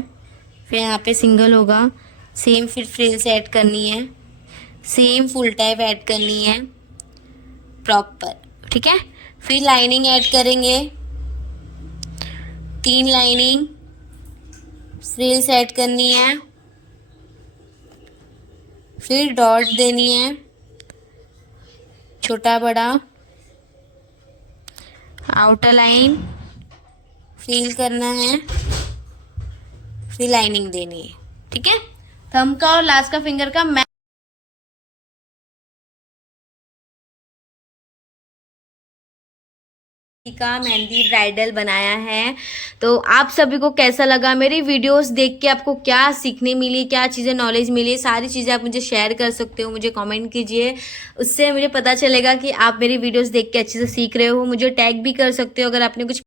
फिर यहाँ पे सिंगल होगा, सेम फिर फ्रिल्स ऐड करनी है, सेम फुल टाइप ऐड करनी है प्रॉपर। ठीक है, फिर लाइनिंग ऐड करेंगे, 3 लाइनिंग, फ्रिल्स ऐड करनी है, फिर डॉट देनी है छोटा बड़ा, आउटर लाइन फिल करना है, फिर लाइनिंग देनी है। ठीक है, थंब का और लास्ट का फिंगर का का मेहंदी ब्राइडल बनाया है। तो आप सभी को कैसा लगा, मेरी वीडियोस देख के आपको क्या सीखने मिली, क्या चीज़ें नॉलेज मिली, सारी चीज़ें आप मुझे शेयर कर सकते हो, मुझे कमेंट कीजिए, उससे मुझे पता चलेगा कि आप मेरी वीडियोस देख के अच्छे से सीख रहे हो। मुझे टैग भी कर सकते हो अगर आपने कुछ